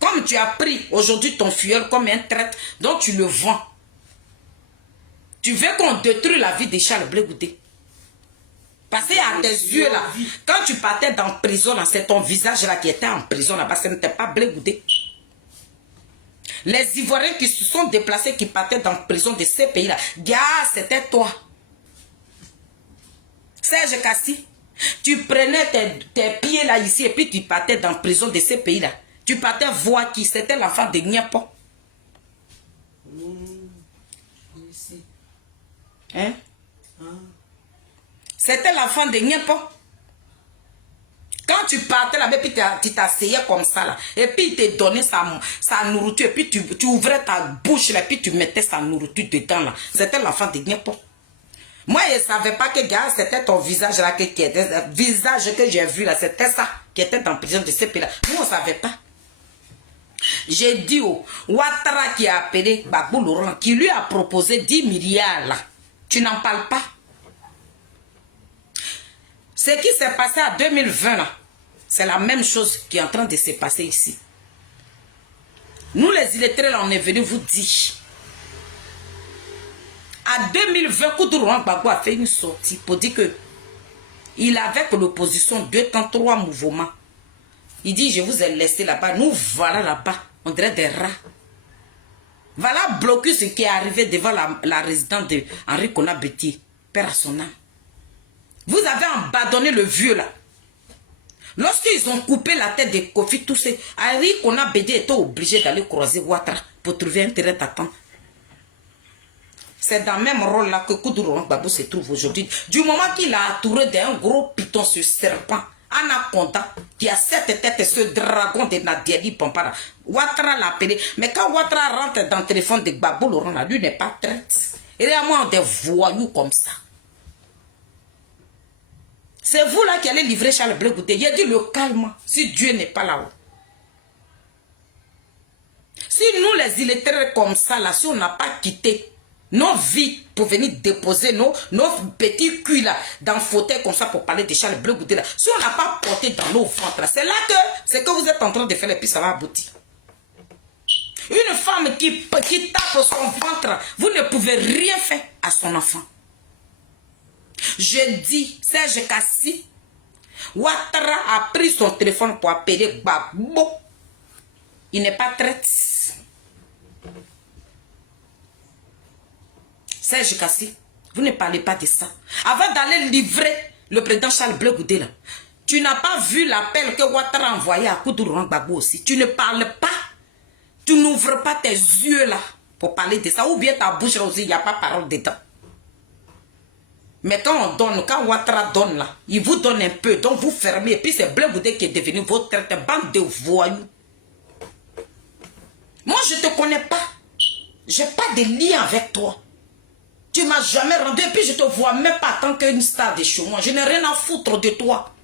Comme tu as pris aujourd'hui ton filleul comme un traître, donc tu le vends. Tu veux qu'on détruise la vie de Charles Blé Goudé. Parce qu'à tes yeux là, quand tu partais dans la prison, c'est ton visage là qui était en prison là-bas, ce n'était pas Blé Goudé. Les Ivoiriens qui se sont déplacés, qui partaient dans la prison de ces pays-là, c'était toi. Serge Kassi, tu prenais tes pieds là ici et puis tu partais dans la prison de ces pays-là. Tu partais voir qui c'était l'enfant de Niapo. Hein? C'était l'enfant de Niapo. Quand Quand tu partais là-bas, puis tu t'asseyais comme ça là, et puis il te donnait sa nourriture, et puis tu ouvrais ta bouche là, et puis tu mettais sa nourriture dedans là. C'était l'enfant de Gnepo. Moi, je ne savais pas que gars, c'était ton visage là, qui était, le visage que j'ai vu là, c'était ça, qui était dans la prison de ce pays-là. Nous, on ne savait pas. J'ai dit au Ouattara qui a appelé Gbagbo Laurent, qui lui a proposé 10 milliards là. Tu n'en parles pas. Ce qui s'est passé en 2020 là, c'est la même chose qui est en train de se passer ici. Nous les illettrés là, on est venus vous dire. En 2020, Koudou Gbagbo a fait une sortie pour dire que il avait avec l'opposition 2 temps 3 mouvements. Il dit, je vous ai laissé là-bas. Nous voilà là-bas. On dirait des rats. Voilà blocus qui est arrivé devant la résidence de Henri Konan Bédié, père à son âme. Vous avez abandonné le vieux là. Lorsqu'ils ont coupé la tête de Kofi Toussé, Henri Konan Bédié était obligé d'aller croiser Ouattara pour trouver un terrain d'attente. C'est dans le même rôle là que Koudou Gbagbo se trouve aujourd'hui. Du moment qu'il a entouré d'un gros python, ce serpent, Anaconda, qui a 7 têtes, ce dragon de Nadieli Pampara, Ouattara l'a appelé. Mais quand Ouattara rentre dans le téléphone de Gbagbo Laurent, là, lui n'est pas traite. Il y a moins des voyous comme ça. C'est vous là qui allez livrer Charles Blé Goudé. Il a dit le calme, si Dieu n'est pas là-haut. Si nous les illettrés comme ça, là, si on n'a pas quitté nos vies pour venir déposer nos petits culs là dans le fauteuil comme ça pour parler de Charles Blé Goudé là. Si on n'a pas porté dans nos ventres, c'est là que c'est que vous êtes en train de faire et puis ça va aboutir. Une femme qui tape son ventre, vous ne pouvez rien faire à son enfant. Je dis, Serge Kassi, Ouattara a pris son téléphone pour appeler Gbagbo. Il n'est pas traite. Serge Kassi, vous ne parlez pas de ça. Avant d'aller livrer le président Charles Blé Goudé là, tu n'as pas vu l'appel que Ouattara a envoyé à Koudou Gbagbo aussi. Tu ne parles pas. Tu n'ouvres pas tes yeux là pour parler de ça. Ou bien ta bouche là aussi, il n'y a pas parole dedans. Mais quand on donne, quand Ouattara donne là, il vous donne un peu, donc vous fermez. Et puis c'est Blé Goudé qui est devenu votre bande de voyous. Moi je ne te connais pas. Je n'ai pas de lien avec toi. Tu ne m'as jamais rendu et puis je ne te vois même pas en tant qu'une star de chez moi. Je n'ai rien à foutre de toi.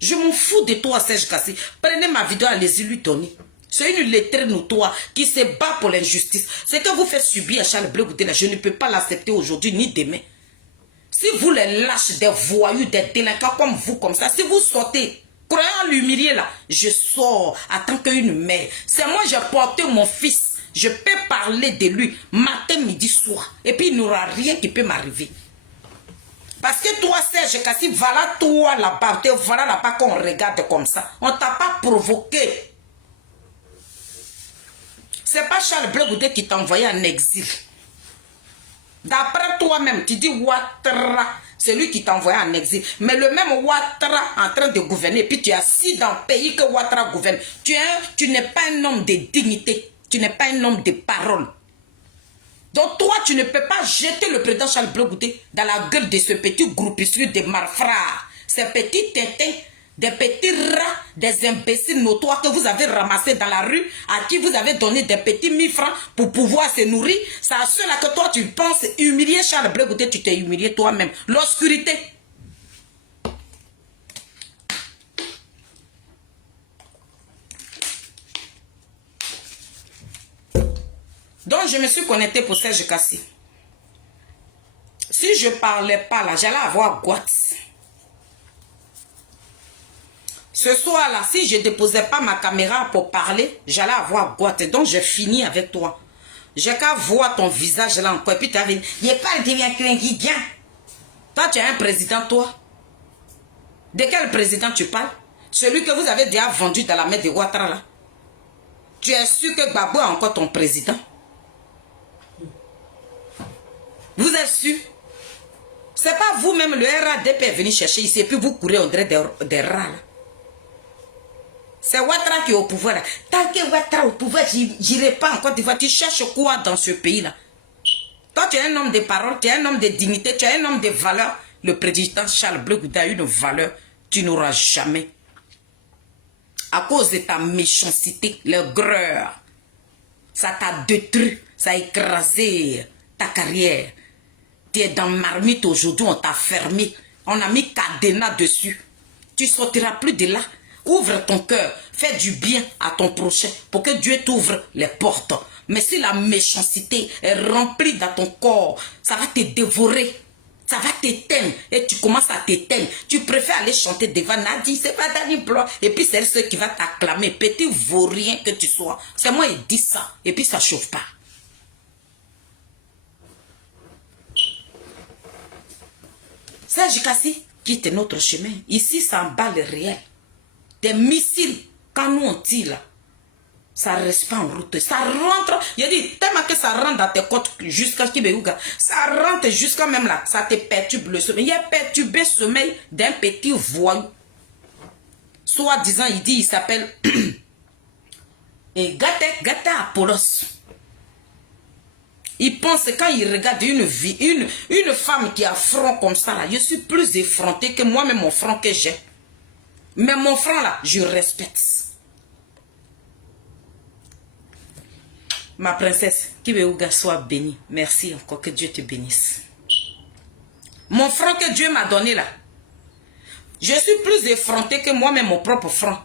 Je m'en fous de toi, Serge Kassi. Prenez ma vidéo, allez-y lui donner. C'est une lettre notoire qui se bat pour l'injustice. Ce que vous faites subir à Charles Blé Goudé, je ne peux pas l'accepter aujourd'hui ni demain. Si vous les lâchez des voyous, des délinquants comme vous, comme ça, si vous sortez, croyant l'humilier là, je sors en tant qu'une mère. C'est moi, j'ai porté mon fils. Je peux parler de lui matin, midi, soir. Et puis il n'y aura rien qui peut m'arriver. Parce que toi, Serge Kassi, voilà toi là-bas. Voilà là-bas qu'on regarde comme ça. On ne t'a pas provoqué. C'est pas Charles Blé Goudé qui t'a envoyé en exil. D'après toi-même, tu dis Ouattara, c'est lui qui t'a envoyé en exil. Mais le même Ouattara en train de gouverner, et puis tu es assis dans le pays que Ouattara gouverne. Tu n'es pas un homme de dignité. Tu n'es pas un homme de parole. Donc toi, tu ne peux pas jeter le président Charles Blé Goudé dans la gueule de ce petit groupuscule de malfrats. Ces petits tétins, des petits rats, des imbéciles notoires que vous avez ramassés dans la rue, à qui vous avez donné des petits 1000 francs pour pouvoir se nourrir. C'est à ceux-là que toi, tu penses humilier Charles Blé Goudé, tu t'es humilié toi-même. L'obscurité. Donc, je me suis connecté pour Serge Kassi. Si je ne parlais pas là, j'allais avoir Guat. Ce soir-là, si je ne déposais pas ma caméra pour parler, j'allais avoir Guat. Donc, je finis avec toi. J'ai qu'à voir ton visage là encore. Et puis, tu as dit, il n'est pas de qui vient. Toi, tu es un président, toi. De quel président tu parles? Celui que vous avez déjà vendu dans la main de Ouattara là. Tu es sûr que Gbagbo est encore ton président? Vous êtes sûr? C'est pas vous-même, le RADP est venu chercher ici et puis vous courez, on dirait des rats. C'est Ouattara qui est au pouvoir. Là. Tant que Ouattara est au pouvoir, j'irai pas en Côte d'Ivoire. Tu cherches quoi dans ce pays-là? Toi, tu es un homme de parole, tu es un homme de dignité, tu es un homme de valeur. Le président Charles Blé Goudé a une valeur. Tu n'auras jamais. À cause de ta méchanceté, l'aigreur, ça t'a détruit, ça a écrasé ta carrière. Tu es dans marmite aujourd'hui, on t'a fermé. On a mis cadenas dessus. Tu ne sortiras plus de là. Ouvre ton cœur. Fais du bien à ton prochain pour que Dieu t'ouvre les portes. Mais si la méchanceté est remplie dans ton corps, ça va te dévorer. Ça va t'éteindre. Et tu commences à t'éteindre. Tu préfères aller chanter devant Nadine. C'est pas Dani Blanc. Et puis c'est elle qui va t'acclamer. Petit vaurien que tu sois. C'est moi qui dis ça. Et puis ça ne chauffe pas. Serge Kassi, quitte notre chemin. Ici, ça emballe le réel. Des missiles, quand nous on tire là, ça ne reste pas en route. Ça rentre, il a dit, tellement que ça rentre dans tes côtes jusqu'à Kibéouga. Ça rentre jusqu'à même là, ça te perturbe le sommeil. Il a perturbé le sommeil d'un petit voyou. Soi-disant, il dit, il s'appelle Gata Apollos. Il pense que quand il regarde une femme qui a front comme ça, là, je suis plus effronté que moi-même mon front que j'ai. Mais mon front là, je respecte. Ma princesse, Kibéouga soit bénie. Merci encore, que Dieu te bénisse. Mon front que Dieu m'a donné là, je suis plus effronté que moi-même mon propre front.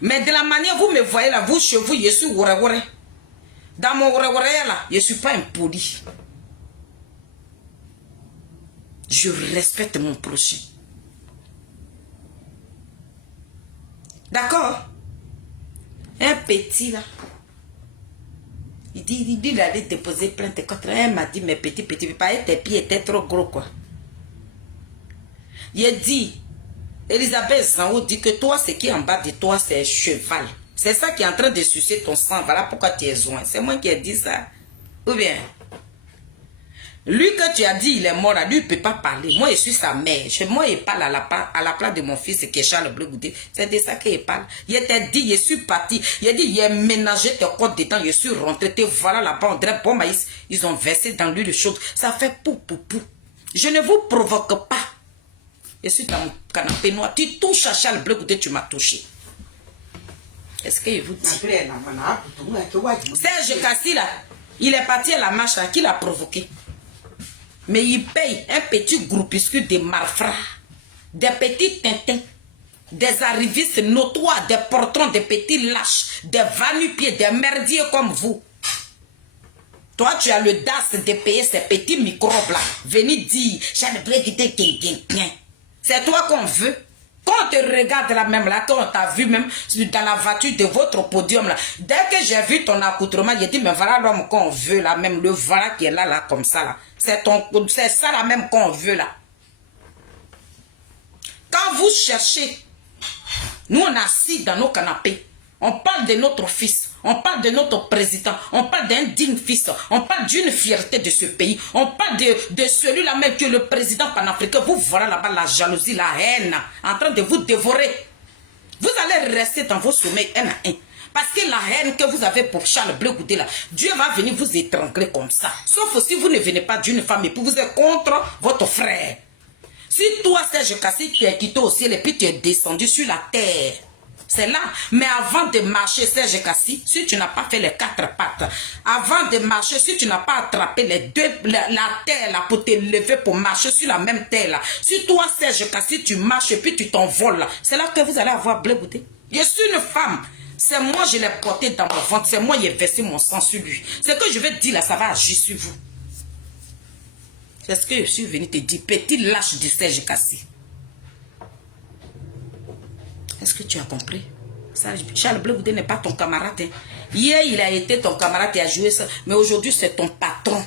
Mais de la manière vous me voyez là, vous chez vous, je suis ouare. Dans mon ouare là, je ne suis pas impoli. Je respecte mon prochain. D'accord? Un petit là. Il dit il allait déposer plainte contre elle. Elle m'a dit, mais petit, tes pieds étaient trop gros quoi. Il dit, Elisabeth Zanou dit que toi, ce qui est en bas de toi, c'est un cheval. C'est ça qui est en train de sucer ton sang. Voilà pourquoi tu es joint. C'est moi qui ai dit ça. Ou bien, lui que tu as dit, il est mort, là, lui, il ne peut pas parler. Moi, je suis sa mère. Moi, il parle à la place de mon fils qui est Charles Bleu Goudé. C'est de ça qu'il parle. Il t'a dit, je suis parti. Il a dit, il a ménagé tes côtes dedans. Je suis rentré. Te voilà là-bas. On dirait bon maïs. Ils ont versé dans l'huile chaude. Ça fait pou. Je ne vous provoque pas. Je suis dans mon canapé noir. Tu touches à Charles Bleu Goudé, tu m'as touché. Est-ce que je vous dis? Serge Kassi là, il est parti à la marche là. Qui l'a provoqué? Mais il paye un petit groupuscule de malfrats, des petits tintins, des arrivistes notoires, des portons, des petits lâches, des va-nu-pieds, des merdiers comme vous. Toi, tu as le DAS de payer ces petits microbes là. Venez dire, c'est toi qu'on veut. Quand on te regarde là même là, quand on t'a vu même dans la voiture de votre podium là, dès que j'ai vu ton accoutrement, j'ai dit, mais voilà l'homme qu'on veut là, même le voilà qui est là comme ça là. C'est ça là même qu'on veut là. Quand vous cherchez, nous on est assis dans nos canapés, on parle de notre fils, on parle de notre président, on parle d'un digne fils, on parle d'une fierté de ce pays, on parle de celui-là même que le président panafricain. Vous voilà là-bas la jalousie, la haine, en train de vous dévorer. Vous allez rester dans vos sommeils un à un. Parce que la haine que vous avez pour Charles Bleu Goudé là, Dieu va venir vous étrangler comme ça. Sauf si vous ne venez pas d'une femme et puis vous êtes contre votre frère. Si toi, Serge Kassi, tu es quitté au ciel et puis tu es descendu sur la terre, c'est là. Mais avant de marcher, Serge Kassi, si tu n'as pas fait les 4 pattes, avant de marcher, si tu n'as pas attrapé la terre là pour te lever pour marcher sur la même terre là, si toi, Serge Kassi, tu marches et puis tu t'envoles là, c'est là que vous allez avoir Bleu Goudé. Je suis une femme. C'est moi, je l'ai porté dans mon ventre. C'est moi qui ai versé mon sang sur lui. Ce que je vais te dire là, ça va agir sur vous. C'est ce que je suis venu te dire. Petit lâche de Serge Kassi. Est-ce que tu as compris? Ça, Charles Bleu Goudé n'est pas ton camarade. Hein. Hier, il a été ton camarade et a joué ça. Mais aujourd'hui, c'est ton patron.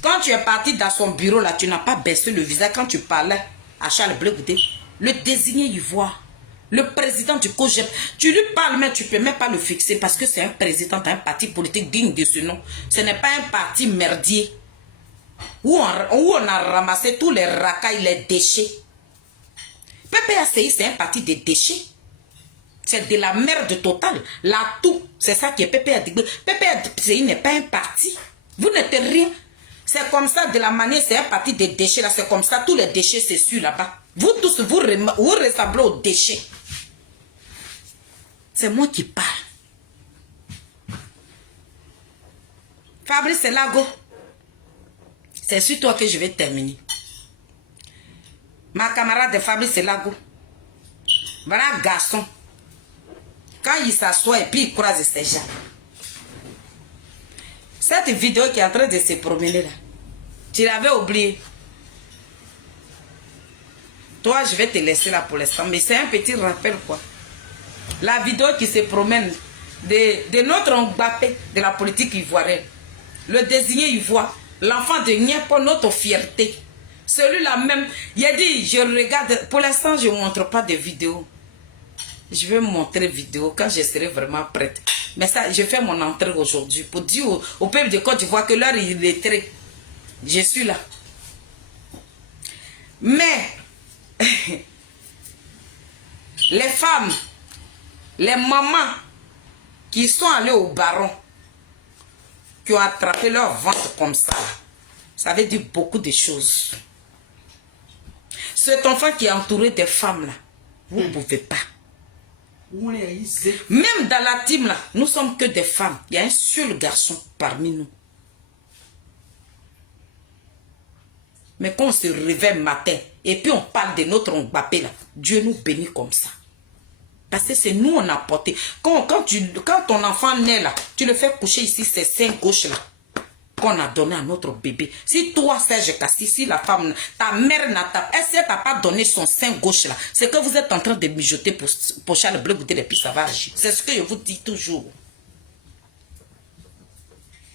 Quand tu es parti dans son bureau, là, tu n'as pas baissé le visage. Quand tu parlais à Charles Bleu Goudé, le désigné ivoire, le président du COJEP, tu lui parles, mais tu ne peux même pas le fixer parce que c'est un président d'un parti politique digne de ce nom. Ce n'est pas un parti merdier où on a ramassé tous les racailles, les déchets. PPACI, c'est un parti de déchets. C'est de la merde totale. Là, tout, c'est ça qui est PPACI. PPACI n'est pas un parti. Vous n'êtes rien. C'est comme ça, de la manière, c'est un parti des déchets là, c'est comme ça, tous les déchets c'est sur là-bas. Vous tous, vous ressemblez aux déchets. C'est moi qui parle. Fabrice Lago, c'est sur toi que je vais terminer. Ma camarade de Fabrice Lago, voilà un garçon. Quand il s'assoit et puis il croise ses gens. Cette vidéo qui est en train de se promener là, tu l'avais oublié. Toi, je vais te laisser là pour l'instant, mais c'est un petit rappel quoi. La vidéo qui se promène de notre Mbappé de la politique ivoirienne. Le désigné ivoire, l'enfant de Niapo, notre fierté. Celui-là même, il a dit, je regarde, pour l'instant, je ne montre pas de vidéo. Je vais montrer vidéo quand je serai vraiment prête. Mais ça, je fais mon entrée aujourd'hui pour dire au peuple de Côte d'Ivoire que l'heure il est très. Je suis là. Mais, les femmes, les mamans qui sont allées au baron, qui ont attrapé leur ventre comme ça veut dire beaucoup de choses. Cet enfant qui est entouré des femmes là, vous ne pouvez pas. Même dans la team là, nous sommes que des femmes. Il y a un seul garçon parmi nous. Mais quand on se réveille matin et puis on parle de notre Mbappé là, Dieu nous bénit comme ça. Parce que c'est nous on a porté. Quand ton enfant naît là, tu le fais coucher ici, c'est seins gauche là qu'on a donné à notre bébé. Si toi, Serge Kassi, si la femme, ta mère si elle t'a pas donné son sein gauche là, c'est que vous êtes en train de mijoter pour Charles Bleu Goudé et puis ça va agir. C'est ce que je vous dis toujours.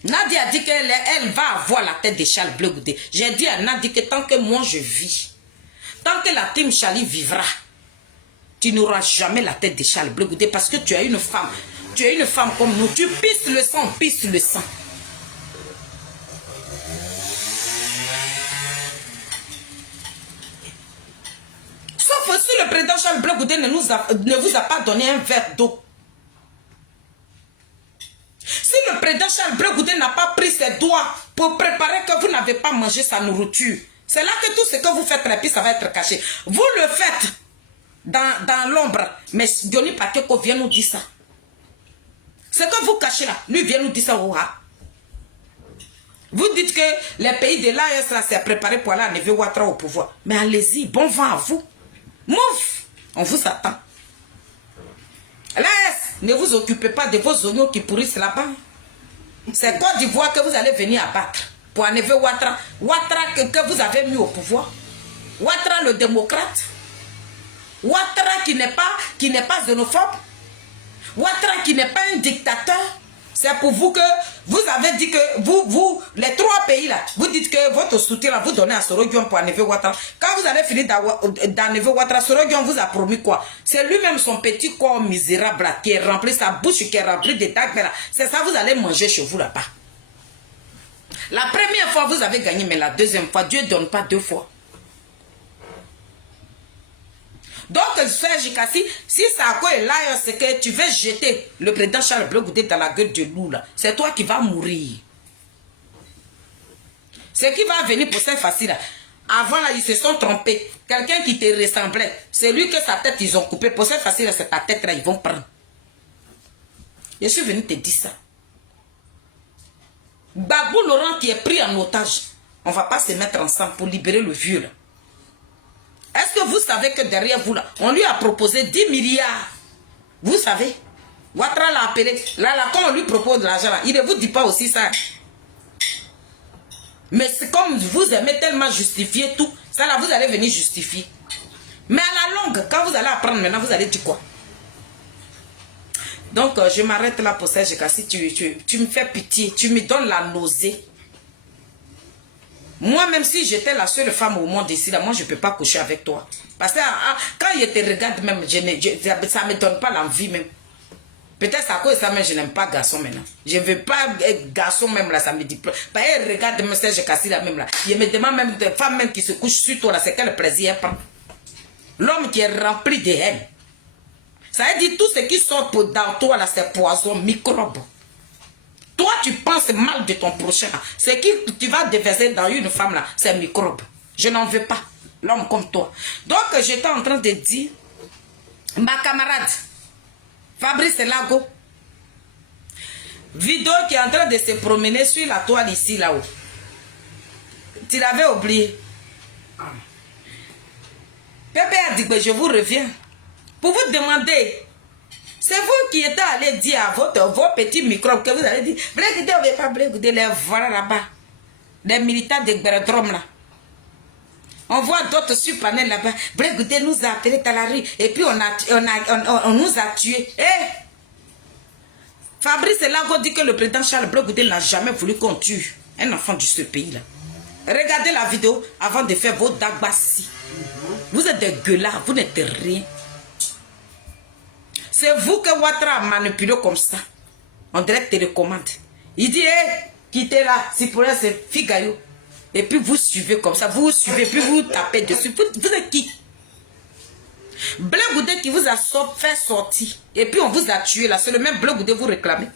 Nadia a dit qu'elle va avoir la tête de Charles Bleu Goudé. J'ai dit à Nadia que tant que moi je vis, tant que la team Charlie vivra, tu n'auras jamais la tête de Charles Bleu Goudé parce que tu as une femme. Tu es une femme comme nous. Tu pisses le sang, on pisse le sang. Sauf si le président Charles Bleu Goudé ne vous a pas donné un verre d'eau. Si le président Charles Bleu Goudé n'a pas pris ses doigts pour préparer que vous n'avez pas mangé sa nourriture, c'est là que tout ce que vous faites, et puis ça va être caché. Vous le faites dans l'ombre, mais Diony Pakeko vient nous dire ça. Ce que vous cachez là, lui vient nous dire ça. Vous dites que les pays de l'AES là s'est préparé pour aller à Neve Ouattara au pouvoir. Mais allez-y, bon vent à vous. Mouf, on vous attend. L'AES, ne vous occupez pas de vos oignons qui pourrissent là-bas. C'est Côte d'Ivoire que vous allez venir abattre pour Neve Ouattara. Ouattara que vous avez mis au pouvoir. Ouattara le démocrate. Ouattara qui n'est pas xénophobe. Ouattara qui n'est pas un dictateur. C'est pour vous que vous avez dit que vous, les trois pays là, vous dites que votre soutien là, vous donnez à Sorogion pour Neve Ouattara. Quand vous allez finir dans Neve Ouattara, Sorogion vous a promis quoi? C'est lui-même son petit corps misérable là, qui est rempli, sa bouche qui est remplie de dagues là. C'est ça, vous allez manger chez vous là-bas. La première fois, vous avez gagné, mais la deuxième fois, Dieu ne donne pas deux fois. Donc, Serge Kassi, si Sarko est là, c'est que tu veux jeter le président Charles Bleu Goudé dans la gueule de loup, là. C'est toi qui vas mourir. Ce qui va venir pour cette facile là. Avant, là, ils se sont trompés. Quelqu'un qui te ressemblait, c'est lui que sa tête, ils ont coupé. Pour cette facile là, c'est ta tête, là, ils vont prendre. Je suis venu te dire ça. Babou Laurent qui est pris en otage. On ne va pas se mettre ensemble pour libérer le vieux, là. Est-ce que vous savez que derrière vous, là, on lui a proposé 10 milliards? Vous savez? Ouattara l'a appelé. Là, quand on lui propose de l'argent, il ne vous dit pas aussi ça. Mais c'est comme vous aimez tellement justifier tout, ça là, vous allez venir justifier. Mais à la longue, quand vous allez apprendre maintenant, vous allez dire quoi? Donc, je m'arrête là pour ça, Kassi. Tu me fais pitié, tu me donnes la nausée. Moi, même si j'étais la seule femme au monde ici, là, moi, je ne peux pas coucher avec toi. Parce que quand je te regarde même, ça ne me donne pas l'envie même. Peut-être à cause de ça, mais je n'aime pas garçon maintenant. Je ne veux pas être garçon même là, ça me dit plus. Parce que regarde même Serge Kassi là même là. Il me demande même des femmes même qui se couchent sur toi là, c'est quel plaisir elle prend. L'homme qui est rempli de haine. Ça veut dire tout ce qui sort dans toi là, c'est poison, microbe. Toi, tu penses mal de ton prochain. C'est qui tu vas déverser dans une femme là, c'est un microbe. Je n'en veux pas, l'homme comme toi. Donc, j'étais en train de dire, ma camarade, Fabrice Lago, vidéo qui est en train de se promener sur la toile ici, là-haut. Tu l'avais oublié. Pépé a dit que je vous reviens pour vous demander. C'est vous qui êtes allé dire à vos petits microbes que vous avez dit, Blé-Goudé, on ne veut pas Blé-Goudé, les voilà là-bas. Les militants de Gbérodrome là. On voit d'autres sur panel là-bas. Blé-Goudé nous a appelés dans la rue et puis on nous a tués. Fabrice Lago dit que le président Charles Blé-Goudé n'a jamais voulu qu'on tue un enfant de ce pays-là. Regardez la vidéo avant de faire vos dagbassi. Vous êtes des gueulards, vous n'êtes rien. C'est vous que Ouattara a manipulé comme ça. On dirait télécommande. Il dit, quittez là, si pour elle c'est Figayo. Et puis vous suivez comme ça, vous suivez, puis vous tapez dessus. Vous êtes qui? Blé-Goudé qui vous a fait sortir. Et puis on vous a tué là. C'est le même Blé-Goudé vous réclamez.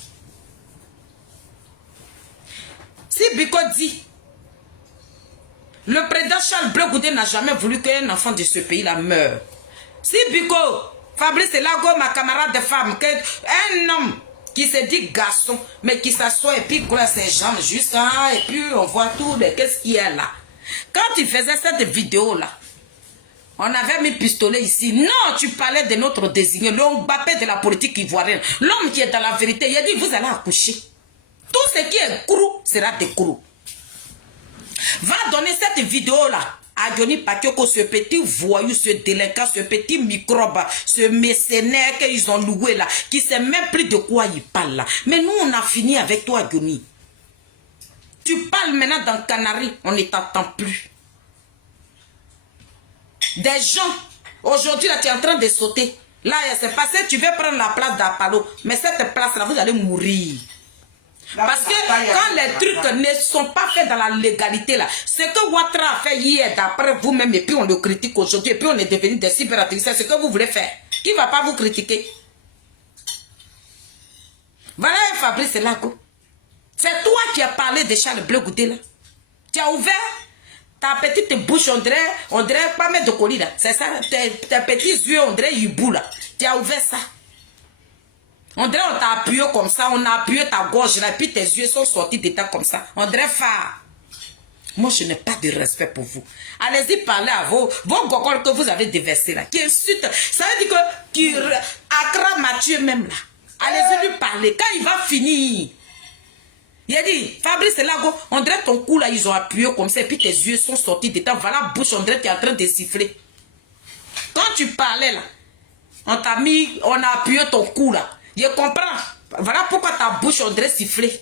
Si Biko dit, le président Charles Blé-Goudé n'a jamais voulu qu'un enfant de ce pays là meure. Si Biko, Fabrice Lago, ma camarade de femme, un homme qui se dit garçon, mais qui s'assoit et puis croise ses jambes juste là, et puis on voit tout, qu'est-ce qu'il y a là. Quand il faisait cette vidéo là, on avait mis pistolet ici. Non, tu parlais de notre désigné, le Mbappé de la politique ivoirienne, l'homme qui est dans la vérité. Il a dit, vous allez accoucher. Tout ce qui est crou sera des crous. Va donner cette vidéo là à Johnny Pakioko, ce petit voyou, ce délinquant, ce petit microbe, ce mercenaire qu'ils ont loué là, qui sait même plus de quoi il parle là. Mais nous, on a fini avec toi, Johnny. Tu parles maintenant dans Canary, on ne t'entend plus. Des gens, aujourd'hui là, tu es en train de sauter. Là, c'est passé, tu veux prendre la place d'Apollo. Mais cette place-là, vous allez mourir. Parce que quand les trucs ne sont pas faits dans la légalité là, ce que Ouattara a fait hier d'après vous-même et puis on le critique aujourd'hui et puis on est devenu des cyberactivistes, c'est ce que vous voulez faire. Qui ne va pas vous critiquer? Voilà Fabrice Lago. C'est toi qui as parlé de Charles Blé-Goudé là. Tu as ouvert ta petite bouche, on dirait pas mettre de colis là. C'est ça, tes petits yeux, on dirait hibou là. Tu as ouvert ça. On dirait on t'a appuyé comme ça, on a appuyé ta gorge là, et puis tes yeux sont sortis d'état comme ça. On dirait phare. Moi, je n'ai pas de respect pour vous. Allez-y parler à vos gogoles que vous avez déversés là, qui insultent. Ça veut dire que Accra Mathieu même là. Allez-y lui parler. Quand il va finir, il a dit, Fabrice Lago, on dirait ton cou là, ils ont appuyé comme ça, et puis tes yeux sont sortis d'état. Voilà, bouche, on dirait que tu es en train de siffler. Quand tu parlais là, on a appuyé ton cou là. Je comprends. Voilà pourquoi ta bouche on dirait siffler.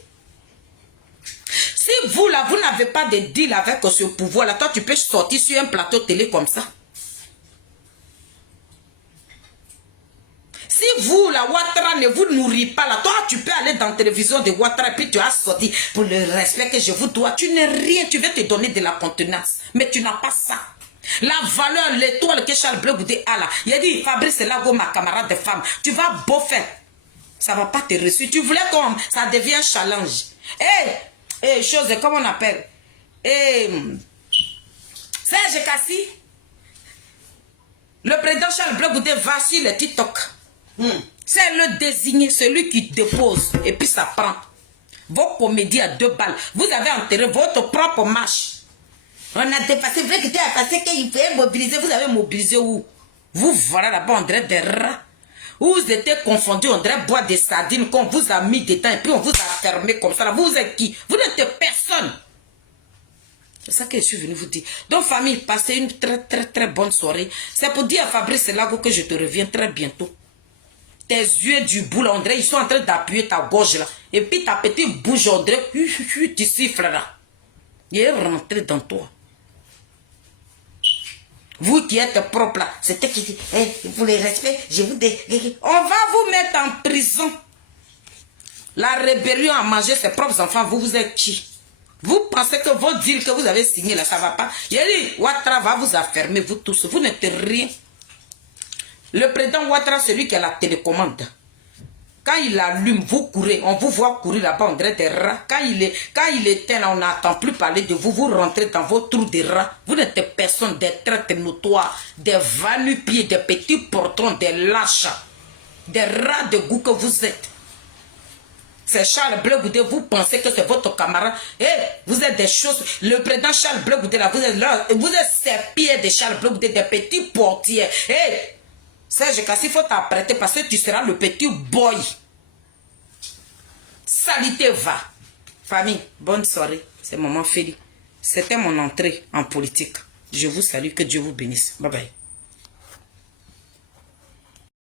Si vous là, vous n'avez pas de deal avec ce pouvoir là, toi tu peux sortir sur un plateau télé comme ça. Si vous là, Ouattara ne vous nourrit pas là, toi tu peux aller dans la télévision de Ouattara et puis tu as sorti pour le respect que je vous dois. Tu n'es rien, tu veux te donner de la contenance. Mais tu n'as pas ça. La valeur, l'étoile que Charles Blé-Goudé a là. Il a dit, Fabrice Lago, ma camarade de femme, tu vas beau faire. Ça ne va pas te reçu. Tu voulais comme ça devient un challenge. Chose, comment on appelle? Serge Kassi. Le président Charles Blé-Goudé va sur le TikTok. C'est le désigné, celui qui dépose. Et puis ça prend. Vos comédies à 2 balles. Vous avez enterré votre propre marche. On a dépassé, vrai que tu as passé qu'il fait mobiliser. Vous avez mobilisé où? Vous voilà là-bas, on dirait des rats. Vous étiez confondus, on dirait boire des sardines qu'on vous a mis dedans et puis on vous a fermé comme ça. Là. Vous êtes qui? Vous n'êtes personne. C'est ça que je suis venu vous dire. Donc famille, passez une très bonne soirée. C'est pour dire à Fabrice Lago que je te reviens très bientôt. Tes yeux du bout là, on dirait, ils sont en train d'appuyer ta gorge là. Et puis ta petite bouche, on dirait, tu siffles là. Il est rentré dans toi. Vous qui êtes propre là, c'était qui dit, vous les respectez, je vous dis, on va vous mettre en prison. La rébellion a mangé ses propres enfants, vous êtes qui? Vous pensez que vos deals que vous avez signés là, ça va pas? Il a dit, Ouattara va vous affermer, vous tous, vous n'êtes rien. Le président Ouattara, celui qui a la télécommande. Quand il allume, vous courez. On vous voit courir là-bas, on dirait des rats. Quand il éteint, là, on n'entend plus parler de vous. Vous rentrez dans vos trous de rats. Vous n'êtes personne, des traites notoires, des va-nu-pieds, des petits portons, des lâches, des rats de goût que vous êtes. C'est Charles Blé Goudé, vous pensez que c'est votre camarade. Vous êtes des choses. Le président Charles Blé Goudé, là, vous êtes là. Vous êtes ces pieds de Charles Blé Goudé, des petits portiers. Serge Kassi, il faut t'apprêter parce que tu seras le petit boy. Salité va. Famille, bonne soirée. C'est Maman Feli. C'était mon entrée en politique. Je vous salue, que Dieu vous bénisse. Bye bye.